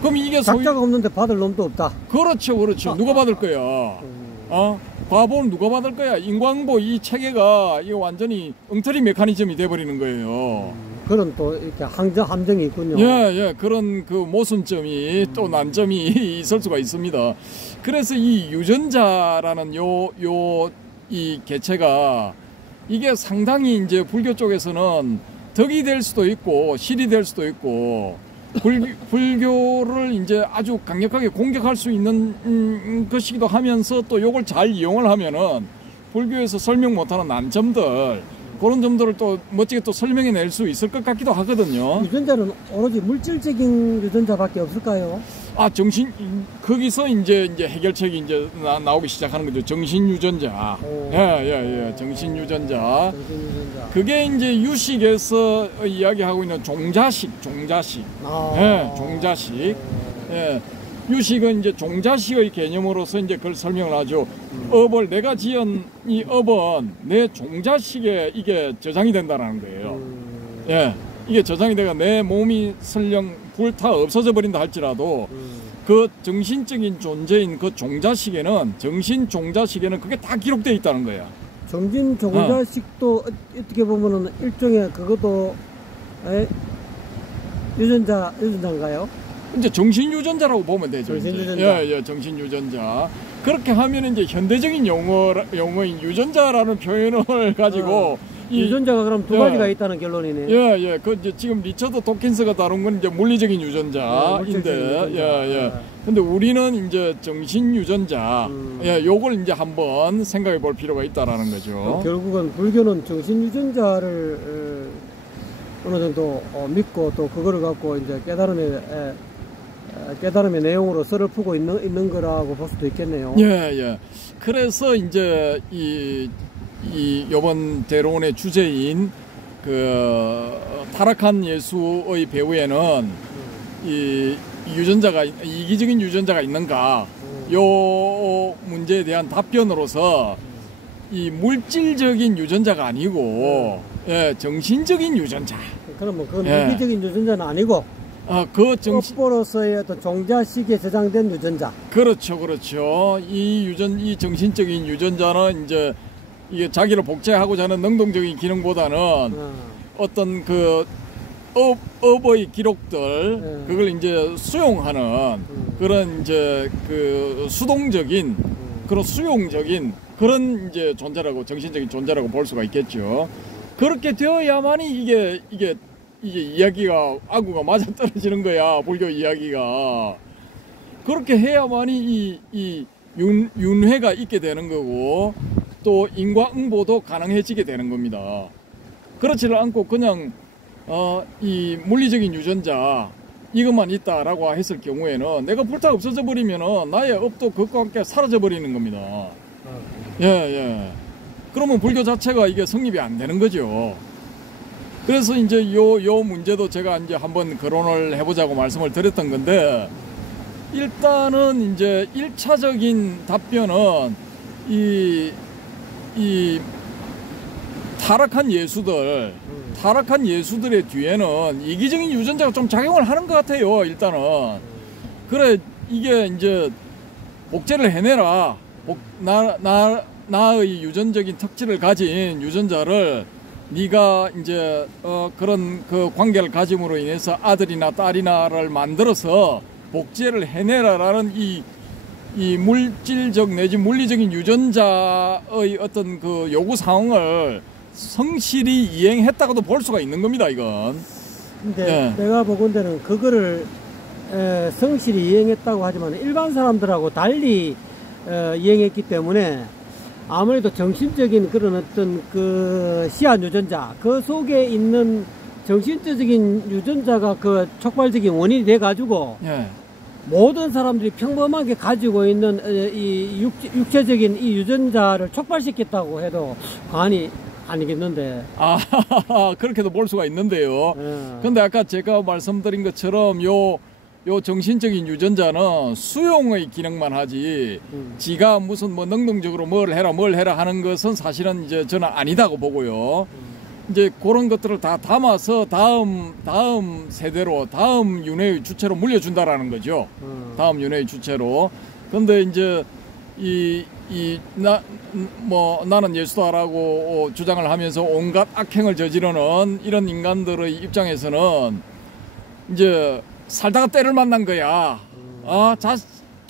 그럼 이게 작자가 없는데 받을 놈도 없다. 그렇죠. 누가 받을 거야? 과보는 누가 받을 거야? 인광보 이 체계가 이거 완전히 엉터리 메커니즘이 돼버리는 거예요. 그런 또 이렇게 함정이 있군요. 예. 그런 그 모순점이 또 난점이 있을 수가 있습니다. 그래서 이 유전자라는 이 개체가 이게 상당히 이제 불교 쪽에서는 덕이 될 수도 있고 실이 될 수도 있고 불교를 이제 아주 강력하게 공격할 수 있는 것이기도 하면서 또 이걸 잘 이용을 하면은 불교에서 설명 못하는 난점들 그런 점들을 또 멋지게 또 설명해 낼 수 있을 것 같기도 하거든요. 유전자는 오로지 물질적인 유전자밖에 없을까요? 거기서 이제 해결책이 이제 나오기 시작하는 거죠. 정신 유전자. 예. 정신 유전자. 그게 이제 유식에서 이야기하고 있는 종자식. 예, 종자식. 예. 유식은 이제 종자식의 개념으로서 이제 그걸 설명을 하죠. 업을 내가 지은 이 업은 내 종자식에 이게 저장이 된다는 거예요. 예. 이게 저장이 돼가 내 몸이 설령 불타 없어져 버린다 할지라도 그 정신적인 존재인 그 종자식에는 정신 종자식에는 그게 다 기록되어 있다는 거야. 정신 종자식도 어떻게 보면은 일종의 그것도 유전자인가요? 이제 정신 유전자라고 보면 되죠. 정신 유전자. 예, 정신 유전자. 그렇게 하면 이제 현대적인 용어인 유전자라는 표현을 가지고 유전자가 그럼 두 가지가 있다는 결론이네. 예. 그 이제 지금 리처드 도킨스가 다룬 건 이제 물리적인 유전자인데, 근데 우리는 이제 정신 유전자, 요걸 이제 한번 생각해 볼 필요가 있다라는 거죠. 결국은 불교는 정신 유전자를 어느 정도 믿고 또 그거를 갖고 이제 깨달음의 내용으로 썰을 푸고 있는 거라고 볼 수도 있겠네요. 예. 그래서 이제 요번 대론의 주제인 그 타락한 예수의 배후에는 이 유전자가 이기적인 유전자가 있는가 요 문제에 대한 답변으로서 이 물질적인 유전자가 아니고 정신적인 유전자. 그럼 뭐 그건 이기적인 유전자는 아니고 업보로서의 어떤 종자식에 저장된 유전자. 그렇죠. 이 정신적인 유전자는 이제 이게 자기를 복제하고자 하는 능동적인 기능보다는 어떤 그 업의 기록들 네. 그걸 이제 수용하는 그런 이제 그 수동적인 그런 수용적인 그런 이제 존재라고 정신적인 존재라고 볼 수가 있겠죠. 그렇게 되어야만이 이게 이야기가 아구가 맞아 떨어지는 거야. 불교 이야기가 그렇게 해야만이 이 윤회가 있게 되는 거고 또 인과응보도 가능해지게 되는 겁니다. 그렇지를 않고 그냥 이 물리적인 유전자 이것만 있다라고 했을 경우에는 내가 불타 없어져 버리면은 나의 업도 그것과 함께 사라져 버리는 겁니다. 예. 그러면 불교 자체가 이게 성립이 안 되는 거죠. 그래서 이제 요 문제도 제가 이제 한번 거론을 해보자고 말씀을 드렸던 건데 일단은 이제 1차적인 답변은 이 타락한 예수들의 뒤에는 이기적인 유전자가 좀 작용을 하는 것 같아요. 일단은 그래 이게 이제 복제를 해내라. 나의 유전적인 특질을 가진 유전자를 네가 이제 그런 그 관계를 가짐으로 인해서 아들이나 딸이나를 만들어서 복제를 해내라라는 이 물질적 내지 물리적인 유전자의 어떤 그 요구 사항을 성실히 이행했다고도 볼 수가 있는 겁니다. 이건. 근데 내가 보건대는 그거를 성실히 이행했다고 하지만 일반 사람들하고 달리 이행했기 때문에 아무래도 정신적인 그런 어떤 그 시한 유전자 그 속에 있는 정신적인 유전자가 그 촉발적인 원인이 돼 가지고 모든 사람들이 평범하게 가지고 있는 이 육체적인 이 유전자를 촉발시켰다고 해도 과언이 아니겠는데. 그렇게도 볼 수가 있는데요. 근데 아까 제가 말씀드린 것처럼 요 정신적인 유전자는 수용의 기능만 하지 지가 무슨 뭐 능동적으로 뭘 해라 하는 것은 사실은 이제 저는 아니다고 보고요. 이제 그런 것들을 다 담아서 다음 세대로 다음 윤회의 주체로 물려준다라는 거죠. 다음 윤회의 주체로. 근데 이제 나는 예수다라고 주장을 하면서 온갖 악행을 저지르는 이런 인간들의 입장에서는 이제 살다가 때를 만난 거야.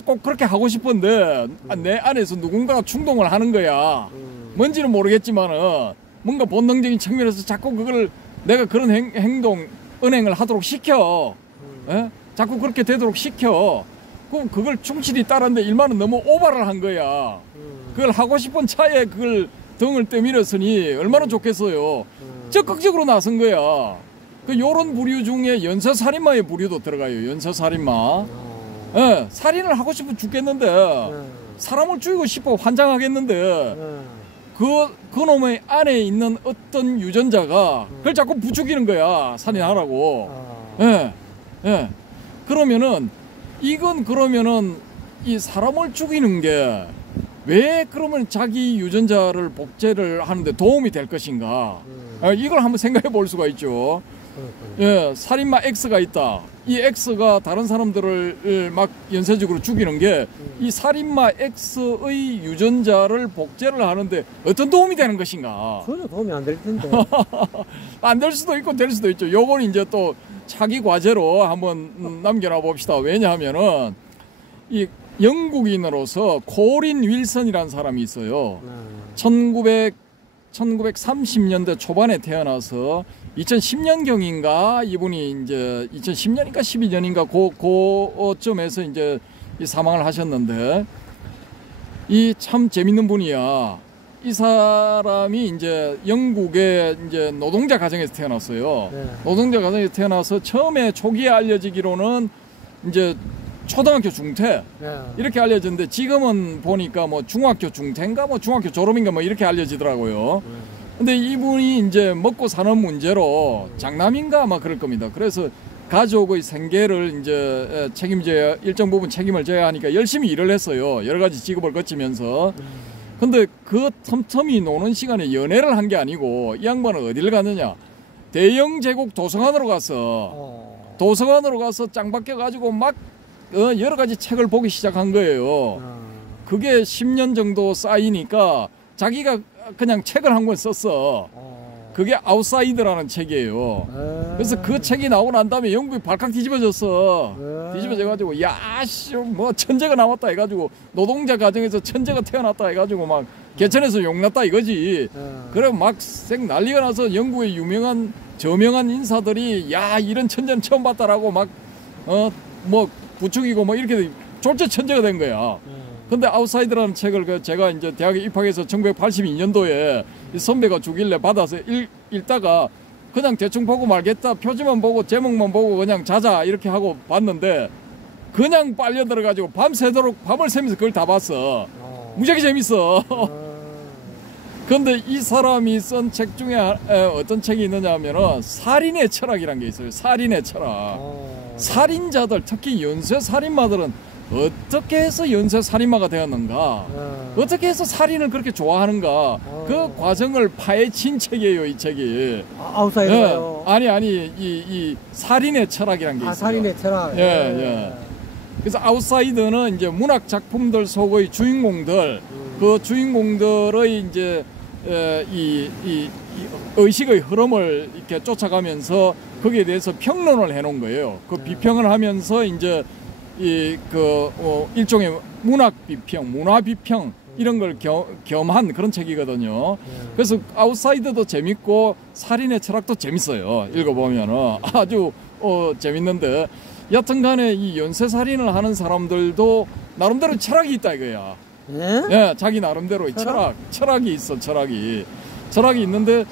꼭 그렇게 하고 싶은데 내 안에서 누군가가 충동을 하는 거야. 뭔지는 모르겠지만은 뭔가 본능적인 측면에서 자꾸 그걸 내가 그런 은행을 하도록 시켜. 자꾸 그렇게 되도록 시켜. 그럼 그걸 충실히 따랐는데 일만은 너무 오바를 한 거야. 그걸 하고 싶은 차에 그걸 등을 떠밀었으니 얼마나 좋겠어요. 적극적으로 나선 거야. 요런 부류 중에 연쇄살인마의 부류도 들어가요. 연쇄살인마. 살인을 하고 싶어 죽겠는데 사람을 죽이고 싶어 환장하겠는데 그 놈의 안에 있는 어떤 유전자가 그걸 자꾸 부추기는 거야. 살인하라고. 그러면은 이건 이 사람을 죽이는 게 왜 그러면 자기 유전자를 복제를 하는데 도움이 될 것인가? 이걸 한번 생각해 볼 수가 있죠. 살인마 X가 있다. 이 X가 다른 사람들을 막 연쇄적으로 죽이는 게 이 살인마 X의 유전자를 복제를 하는데 어떤 도움이 되는 것인가? 전혀 도움이 안 될 텐데. 안 될 수도 있고 될 수도 있죠. 요건 이제 또 차기 과제로 한번 남겨놔 봅시다. 왜냐하면은 이 영국인으로서 코린 윌슨이라는 사람이 있어요. 1930년대 초반에 태어나서 2010년경인가 이분이 이제 2010년인가 12년인가 그쯤에서 이제 사망을 하셨는데 이 참 재밌는 분이야. 이 사람이 이제 영국의 이제 노동자 가정에서 태어났어요. 노동자 가정에서 태어나서 처음에 초기에 알려지기로는 이제 초등학교 중퇴 이렇게 알려졌는데 지금은 보니까 뭐 중학교 중퇴인가 뭐 중학교 졸업인가 뭐 이렇게 알려지더라고요. 근데 이분이 이제 먹고 사는 문제로 장남인가 아마 그럴 겁니다. 그래서 가족의 생계를 이제 일정 부분 책임을 져야 하니까 열심히 일을 했어요. 여러 가지 직업을 거치면서. 근데 그 틈틈이 노는 시간에 연애를 한 게 아니고 이 양반은 어디를 갔느냐? 대영 제국 도서관으로 가서 짱 박혀가지고 막 여러 가지 책을 보기 시작한 거예요. 그게 10년 정도 쌓이니까 자기가 그냥 책을 한 권 썼어. 그게 아웃사이드라는 책이에요. 그래서 그 책이 나오고 난 다음에 영국이 발칵 뒤집어졌어. 뒤집어져가지고 야씨 뭐 천재가 나왔다 해가지고 노동자 가정에서 천재가 태어났다 해가지고 막 개천에서 용났다 이거지. 그래 막 생 난리가 나서 영국의 유명한 저명한 인사들이 야 이런 천재는 처음 봤다라고 막 뭐 부추기고 뭐 이렇게 졸제 천재가 된 거야. 근데 아웃사이드라는 책을 제가 이제 대학에 입학해서 1982년도에 선배가 주길래 받아서 읽다가 그냥 대충 보고 말겠다. 표지만 보고 제목만 보고 그냥 자자 이렇게 하고 봤는데 그냥 빨려 들어가지고 밤새도록 밤을 새면서 그걸 다 봤어. 무지하게 재밌어. 근데 이 사람이 쓴 책 중에 어떤 책이 있느냐 하면은 살인의 철학이라는 게 있어요. 살인의 철학. 살인자들 특히 연쇄 살인마들은 어떻게 해서 연쇄 살인마가 되었는가? 어떻게 해서 살인을 그렇게 좋아하는가? 그 과정을 파헤친 책이에요, 이 책이. 아웃사이더요? 아니, 이 살인의 철학이라는 게 있어요. 살인의 철학. 예. 그래서 아웃사이더는 이제 문학 작품들 속의 주인공들, 그 주인공들의 이제 이 의식의 흐름을 이렇게 쫓아가면서 거기에 대해서 평론을 해놓은 거예요. 그 비평을 하면서 이제 일종의 문학 비평, 문화 비평 이런 걸 겸한 그런 책이거든요. 그래서 아웃사이더도 재밌고 살인의 철학도 재밌어요. 읽어보면은 아주 재밌는데 여튼간에 이 연쇄살인을 하는 사람들도 나름대로 철학이 있다 이거야. 예, 자기 나름대로 철학이 있어. 철학이 있는데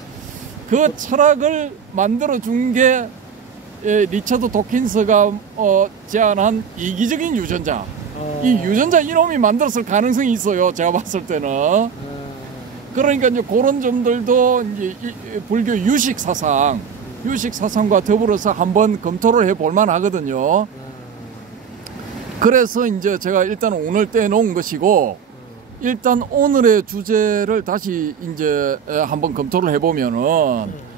그 철학을 만들어 준 게 리처드 도킨스가 제안한 이기적인 유전자. 이 유전자 이놈이 만들었을 가능성이 있어요. 제가 봤을 때는. 그러니까 이제 그런 점들도 이제 불교 유식 사상과 더불어서 한번 검토를 해볼 만하거든요. 그래서 이제 제가 일단 오늘 떼놓은 것이고, 일단 오늘의 주제를 다시 이제 한번 검토를 해보면은,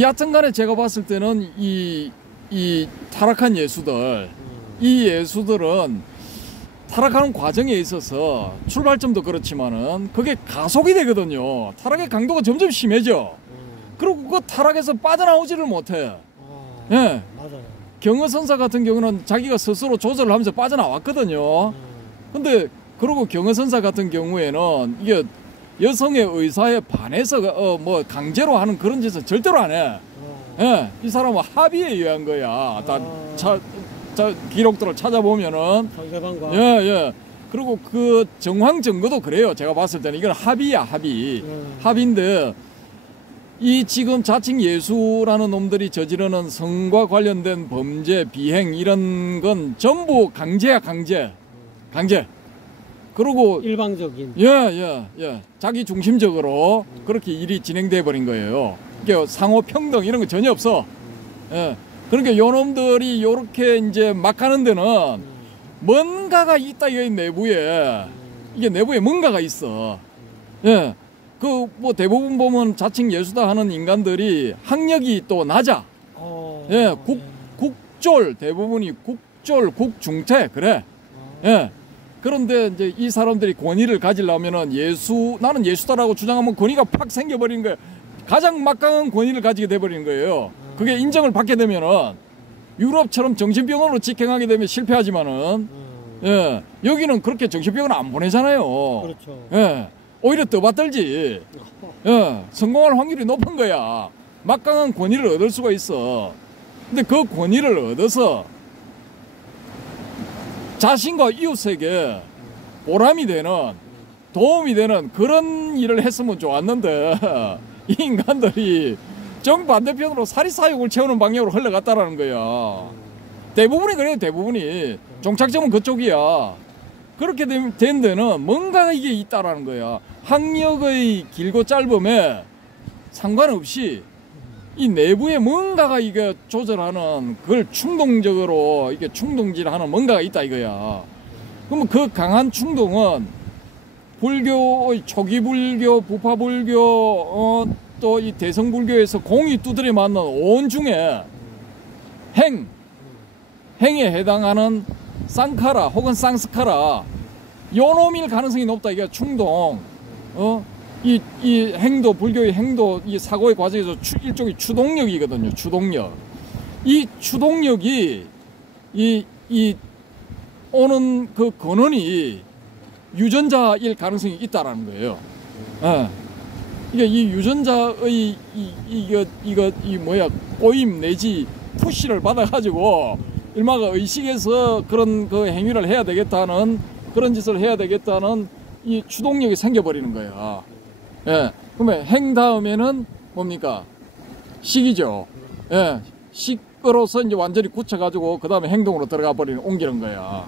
여튼간에 제가 봤을 때는 이 타락한 예수들, 이 예수들은 타락하는 과정에 있어서 출발점도 그렇지만은 그게 가속이 되거든요. 타락의 강도가 점점 심해져. 그리고 그 타락에서 빠져나오지를 못해. 예. 맞아요. 경허선사 같은 경우는 자기가 스스로 조절을 하면서 빠져나왔거든요. 근데 그리고 경허선사 같은 경우에는 이게 여성의 의사에 반해서 뭐 강제로 하는 그런 짓은 절대로 안 해. 예. 이 사람은 합의에 의한 거야. 기록들을 찾아보면은. 상대방과. 예. 그리고 그 정황 증거도 그래요. 제가 봤을 때는 이건 합의야, 합의인데 이 지금 자칭 예수라는 놈들이 저지르는 성과 관련된 범죄, 비행 이런 건 전부 강제야, 강제. 그리고 일방적인. 예. 자기 중심적으로 그렇게 일이 진행돼 버린 거예요. 이게 상호 평등 이런 거 전혀 없어. 예. 그러니까 요놈들이 요렇게 이제 막 하는 데는 뭔가가 있다, 이 내부에. 이게 내부에 뭔가가 있어. 예. 그 뭐 대부분 보면 자칭 예수다 하는 인간들이 학력이 또 낮아. 예. 국졸 대부분이 국중퇴 그래. 예. 그런데 이제 이 사람들이 권위를 가지려면은 나는 예수다라고 주장하면 권위가 팍 생겨버리는 거예요. 가장 막강한 권위를 가지게 돼버리는 거예요. 그게 인정을 받게 되면은 유럽처럼 정신병원으로 직행하게 되면 실패하지만은 예, 여기는 그렇게 정신병원 안 보내잖아요. 그렇죠. 예, 오히려 떠받들지. 예, 성공할 확률이 높은 거야. 막강한 권위를 얻을 수가 있어. 근데 그 권위를 얻어서 자신과 이웃에게 보람이 되는, 도움이 되는 그런 일을 했으면 좋았는데 이 인간들이 정반대편으로 사리사욕을 채우는 방향으로 흘러갔다라는 거야. 대부분이 그래요. 대부분이 종착점은 그쪽이야. 그렇게 된 데는 뭔가 이게 있다라는 거야. 학력의 길고 짧음에 상관없이 이 내부에 뭔가가 이게 조절하는, 그걸 충동적으로 이게 충동질하는 뭔가가 있다 이거야. 그러면 그 강한 충동은 불교의 초기 불교, 부파 불교, 또 이 대성불교에서 공이 두드려 맞는 온 중에 행에 해당하는 쌍카라 혹은 쌍스카라 요 놈일 가능성이 높다. 이게 충동. 이 행도, 불교의 행도, 이 사고의 과정에서 일종의 추동력이거든요. 추동력. 이 추동력이 이 오는 그 근원이 유전자일 가능성이 있다라는 거예요. 예. 이게 이 유전자의 이 뭐야 꼬임 내지 푸시를 받아가지고 일마가 의식에서 그런 그 행위를 해야 되겠다는 그런 짓을 해야 되겠다는 이 추동력이 생겨버리는 거예요. 예. 그러면 행 다음에는 뭡니까? 식이죠. 예. 식으로서 이제 완전히 굳혀가지고 그 다음에 행동으로 들어가 버리는 옮기는 거야.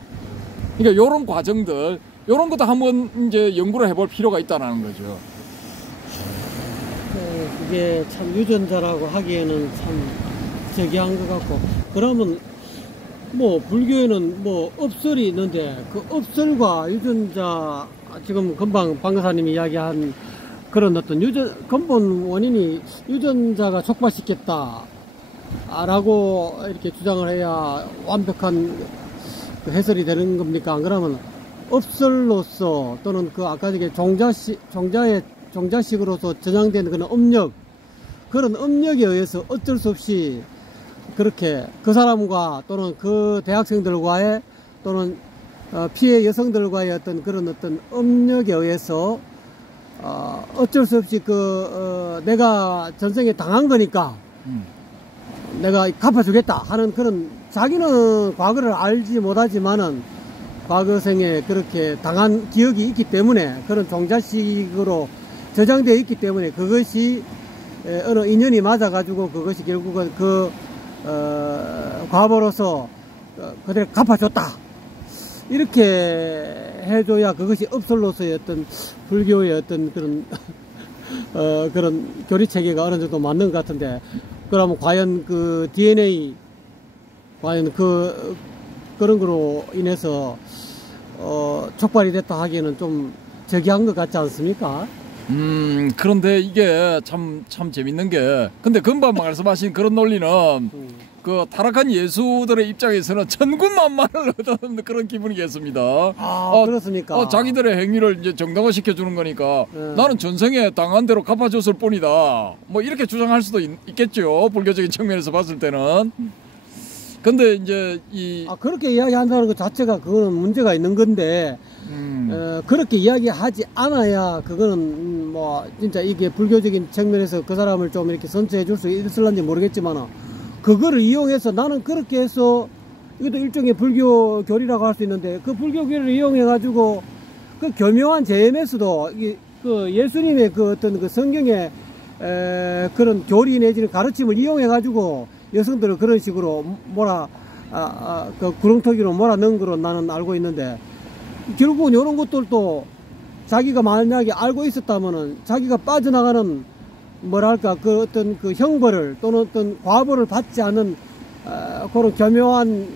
그러니까 요런 과정들, 요런 것도 한번 이제 연구를 해볼 필요가 있다는 거죠. 그게 참 유전자라고 하기에는 참 저기한 것 같고, 그러면 뭐 불교에는 뭐 업설이 있는데 그 업설과 유전자, 지금 금방 방사님이 이야기한 그런 어떤 근본 원인이 유전자가 촉발시켰다 라고 이렇게 주장을 해야 완벽한 그 해설이 되는 겁니까? 안 그러면 업설로서 또는 그 아까 저게 종자식으로서 전향된 그런 그런 업력에 의해서 어쩔 수 없이 그렇게 그 사람과 또는 그 대학생들과의 또는 피해 여성들과의 어떤 그런 어떤 업력에 의해서 어쩔 수 없이 내가 전생에 당한 거니까 내가 갚아주겠다 하는 그런, 자기는 과거를 알지 못하지만은 과거생에 그렇게 당한 기억이 있기 때문에 그런 종자식으로 저장되어 있기 때문에 그것이 어느 인연이 맞아가지고 그것이 결국은 과보로서 그대로 갚아줬다 이렇게 해줘야 그것이 업설로서의 어떤 불교의 어떤 그런 그런 교리 체계가 어느 정도 맞는 것 같은데, 그러면 과연 그 DNA 과연 그런 거로 인해서 촉발이 됐다 하기에는 좀 저기한 것 같지 않습니까? 그런데 이게 참 재밌는 게, 근데 금방 말씀하신 그런 논리는 그 타락한 예수들의 입장에서는 천군만마를 얻는 그런 기분이겠습니다. 그렇습니까? 자기들의 행위를 이제 정당화시켜 주는 거니까 나는 전생에 당한 대로 갚아줬을 뿐이다. 뭐 이렇게 주장할 수도 있겠죠. 불교적인 측면에서 봤을 때는. 근데 이제 그렇게 이야기한다는 것 자체가 그거는 문제가 있는 건데, 그렇게 이야기하지 않아야 그거는 뭐 진짜 이게 불교적인 측면에서 그 사람을 좀 이렇게 선처해 줄 수 있을런지 모르겠지만, 그거를 이용해서 나는 그렇게 해서, 이것도 일종의 불교 교리라고 할 수 있는데, 그 불교 교리를 이용해 가지고 그 교묘한 JMS도 그 예수님의 그 어떤 그 성경의 그런 교리 내지는 가르침을 이용해 가지고 여성들을 그런 식으로 그 구렁텅이로 몰아넣은 거로 나는 알고 있는데, 결국은 이런 것들도 자기가 만약에 알고 있었다면은 자기가 빠져나가는 뭐랄까 그 어떤 그 형벌을 또는 어떤 과벌을 받지 않은 그런 교묘한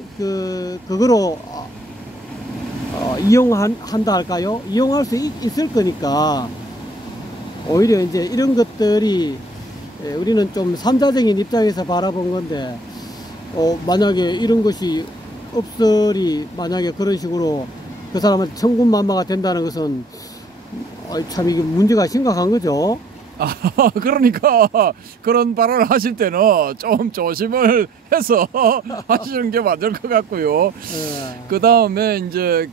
그거로 이용한다 할까요? 이용할 수 있을 거니까 오히려 이제 이런 것들이 우리는 좀 삼자적인 입장에서 바라본 건데, 만약에 이런 것이 업설이 만약에 그런 식으로 그 사람한테 천군만마가 된다는 것은 참 이게 문제가 심각한 거죠. 그러니까 그런 발언을 하실 때는 좀 조심을 해서 하시는 게 맞을 것 같고요. 그 다음에 이제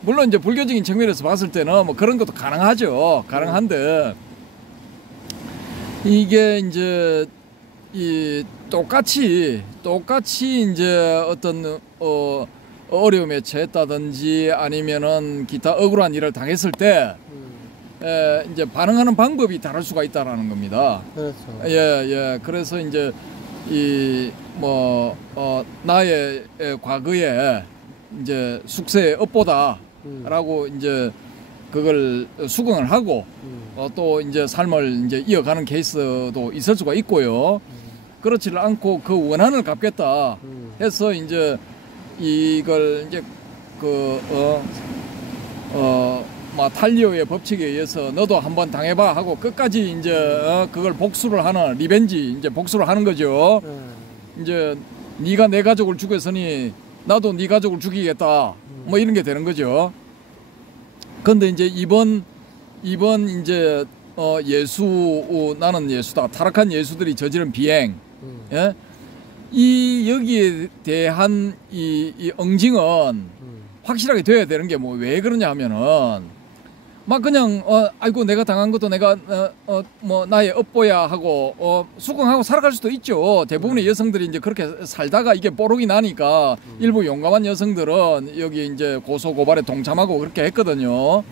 물론 이제 불교적인 측면에서 봤을 때는 뭐 그런 것도 가능하죠. 가능한데 이게 이제 똑같이 이제 어떤 어려움에 처했다든지 아니면은 기타 억울한 일을 당했을 때 이제 반응하는 방법이 다를 수가 있다라는 겁니다. 그렇죠. 예. 그래서 이제 나의 과거에 이제 숙세의 업보다라고 이제 그걸 수긍을 하고 또 이제 삶을 이제 이어가는 케이스도 있을 수가 있고요. 그렇지를 않고 그 원한을 갚겠다 해서 이제 이걸 이제 탈리오의 법칙에 의해서 너도 한번 당해봐 하고 끝까지 이제 그걸 복수를 하는 이제 복수를 하는 거죠. 이제 네가 내 가족을 죽였으니 나도 네 가족을 죽이겠다. 뭐 이런 게 되는 거죠. 근데 이제 이번 이제 나는 예수다. 타락한 예수들이 저지른 비행. 예? 이 여기에 대한 이 응징은 확실하게 돼야 되는 게 뭐 왜 그러냐 하면은 막 그냥 아이고 내가 당한 것도 내가 뭐 나의 업보야 하고 수긍하고 살아갈 수도 있죠. 대부분의 여성들이 이제 그렇게 살다가 이게 뽀록이 나니까 일부 용감한 여성들은 여기 이제 고소 고발에 동참하고 그렇게 했거든요.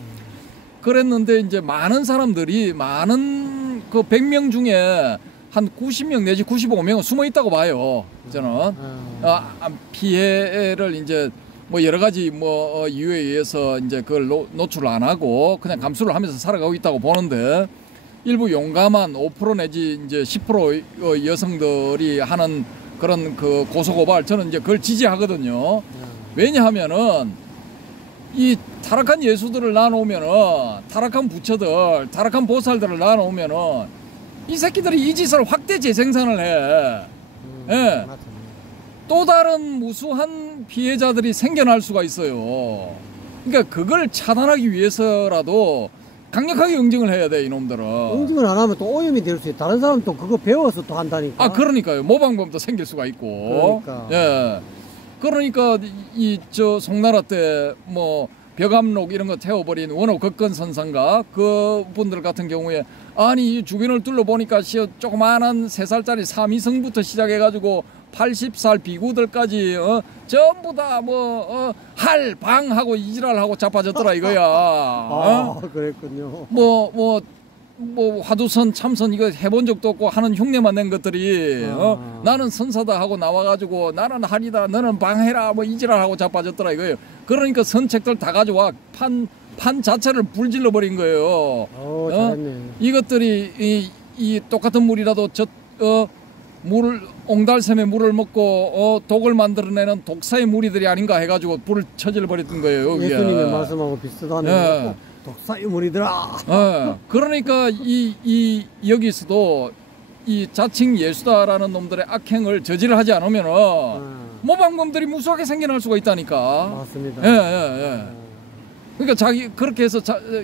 그랬는데 이제 많은 사람들이 많은 그 100명 중에 한 90명 내지 95명은 숨어 있다고 봐요. 저는 피해를 이제 뭐 여러 가지 뭐 이유에 의해서 이제 그걸 노출을 안 하고 그냥 감수를 하면서 살아가고 있다고 보는데 일부 용감한 5% 내지 이제 10% 여성들이 하는 그런 그 고소고발 저는 이제 그걸 지지하거든요. 왜냐하면은 이 타락한 예수들을 낳아놓으면은 타락한 부처들, 타락한 보살들을 낳아놓으면은 이 새끼들이 이 짓을 확대 재생산을 해. 예. 또 다른 무수한 피해자들이 생겨날 수가 있어요. 그러니까 그걸 차단하기 위해서라도 강력하게 응징을 해야 돼, 이놈들은. 응징을 안 하면 또 오염이 될 수 있어. 다른 사람 또 그거 배워서 또 한다니까. 아, 그러니까요. 모방범도 생길 수가 있고. 그러니까. 예. 그러니까 저 송나라 때 뭐 벽암록 이런 거 태워버린 원호 극건선상가 그분들 같은 경우에 아니 주변을 둘러보니까 조그마한 3살짜리 삼이성부터 시작해가지고 80살 비구들까지 전부 다 뭐 할방하고 이지랄하고 자빠졌더라 이거야. 그랬군요. 뭐 화두선 참선 이거 해본 적도 없고 하는 흉내만 낸 것들이 나는 선사다 하고 나와가지고 나는 할이다 너는 방해라 뭐 이지랄하고 자빠졌더라 이거예요. 그러니까 선책들 다 가져와 판 자체를 불질러 버린 거예요. 잘했네. 이것들이 이 똑같은 물이라도 물을 옹달샘의 물을 먹고 독을 만들어내는 독사의 무리들이 아닌가 해가지고 불을 쳐질러 버렸던 거예요. 예수님의 말씀하고 비슷하네. 예. 독사의 무리들아. 그러니까 여기서도 이 자칭 예수다라는 놈들의 악행을 저지를 하지 않으면은 모방범들이 무수하게 생겨날 수가 있다니까. 맞습니다. 예. 그러니까 그렇게 해서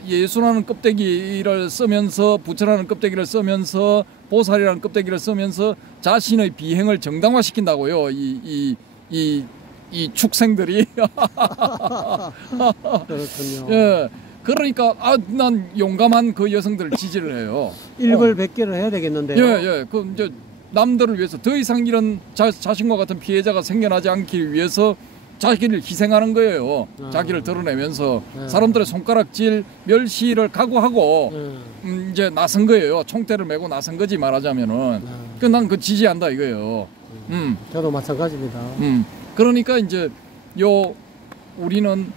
예수라는 껍데기를 쓰면서 부처라는 껍데기를 쓰면서 보살이라는 껍데기를 쓰면서 자신의 비행을 정당화시킨다고요. 이 축생들이. 그렇군요. 예. 그러니까 난 용감한 그 여성들을 지지를 해요. 일벌백계를 해야 되겠는데요. 예. 그 이제 남들을 위해서 더 이상 이런 자신과 같은 피해자가 생겨나지 않기 위해서 자기를 희생하는 거예요. 자기를 드러내면서 사람들의 손가락질 멸시를 각오하고 이제 나선 거예요. 총대를 메고 나선 거지 말하자면은. 난 그 지지한다 이거예요. 저도 마찬가지입니다. 그러니까 이제 우리는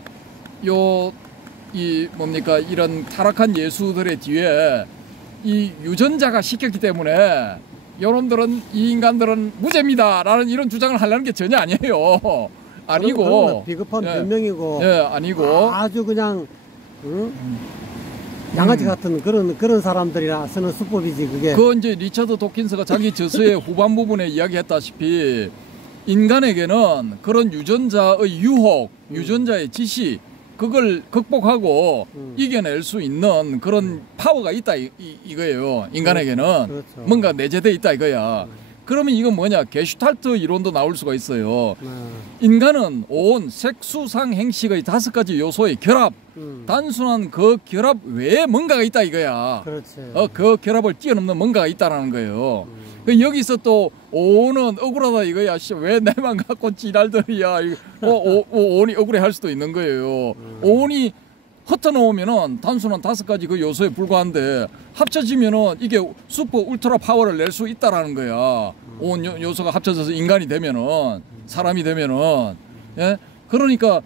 이런 타락한 예수들의 뒤에 이 유전자가 시켰기 때문에 여러분들은 이 인간들은 무죄입니다라는 이런 주장을 하려는 게 전혀 아니에요. 아니고 비겁한 변명이고 아니고 아주 그냥 양아치 같은 그런 사람들이라 쓰는 수법이지 그게. 그 이제 리처드 도킨스가 자기 저서의 후반 부분에 이야기했다시피 인간에게는 그런 유전자의 유혹, 유전자의 지시 그걸 극복하고 이겨낼 수 있는 그런 파워가 있다 이거예요. 인간에게는 그렇죠. 뭔가 내재돼 있다 이거야. 그러면 이건 뭐냐? 게슈탈트 이론도 나올 수가 있어요. 인간은 온 색수상 행식의 5가지 요소의 결합, 단순한 그 결합 외에 뭔가가 있다 이거야. 그렇지. 그 결합을 뛰어넘는 뭔가가 있다라는 거예요. 여기서 또 오는 억울하다 이거야. 왜 내만 갖고 지랄들이야. 오온이 억울해할 수도 있는 거예요. 오온이 흩어놓으면은 단순한 5가지 그 요소에 불과한데 합쳐지면은 이게 슈퍼 울트라 파워를 낼 수 있다라는 거야. 온 요소가 합쳐져서 인간이 되면은 사람이 되면은 그러니까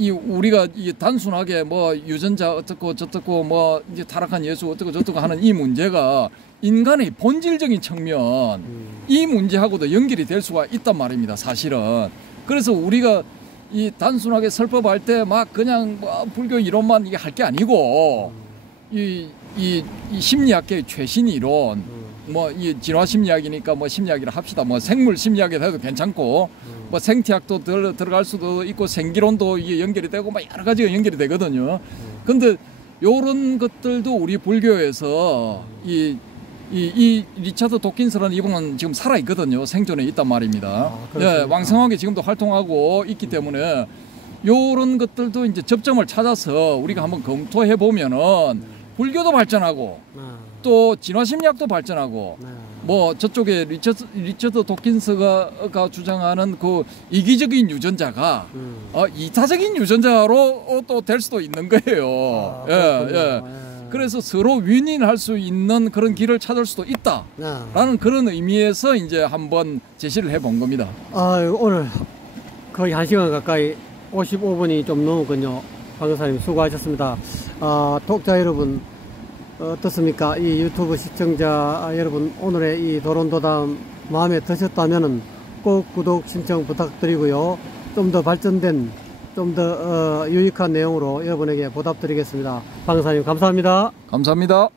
우리가 단순하게 뭐 유전자 어떻고 저떻고 뭐 이제 타락한 예수 어떻고 저떻고 하는 이 문제가 인간의 본질적인 측면 이 문제하고도 연결이 될 수가 있단 말입니다. 사실은. 그래서 우리가 이 단순하게 설법할 때 막 그냥 뭐 불교 이론만 이게 할 게 아니고 이 심리학계의 최신 이론 뭐 이 진화 심리학이니까 뭐 심리학이라 합시다. 뭐 생물 심리학에 해도 괜찮고 뭐 생태학도 들어갈 수도 있고 생기론도 이게 연결이 되고 막 여러 가지가 연결이 되거든요. 근데 요런 것들도 우리 불교에서 이 리차드 도킨스라는 이분은 지금 살아 있거든요. 생존해 있단 말입니다. 예, 왕성하게 지금도 활동하고 있기 때문에 요런 것들도 이제 접점을 찾아서 우리가 한번 검토해 보면은 불교도 발전하고 또 진화심리학도 발전하고 뭐 저쪽에 리처드 도킨스가 주장하는 그 이기적인 유전자가 이타적인 유전자로 또 될 수도 있는 거예요. 예. 그래서 서로 윈윈할 수 있는 그런 길을 찾을 수도 있다라는 그런 의미에서 이제 한번 제시를 해본 겁니다. 오늘 거의 1시간 가까이 55분이 좀 넘었군요. 박사님 수고하셨습니다. 독자 여러분 어떻습니까? 이 유튜브 시청자 여러분, 오늘의 이 도론도담 마음에 드셨다면 꼭 구독 신청 부탁드리고요. 좀 더 발전된, 좀 더 유익한 내용으로 여러분에게 보답드리겠습니다. 박사님 감사합니다. 감사합니다.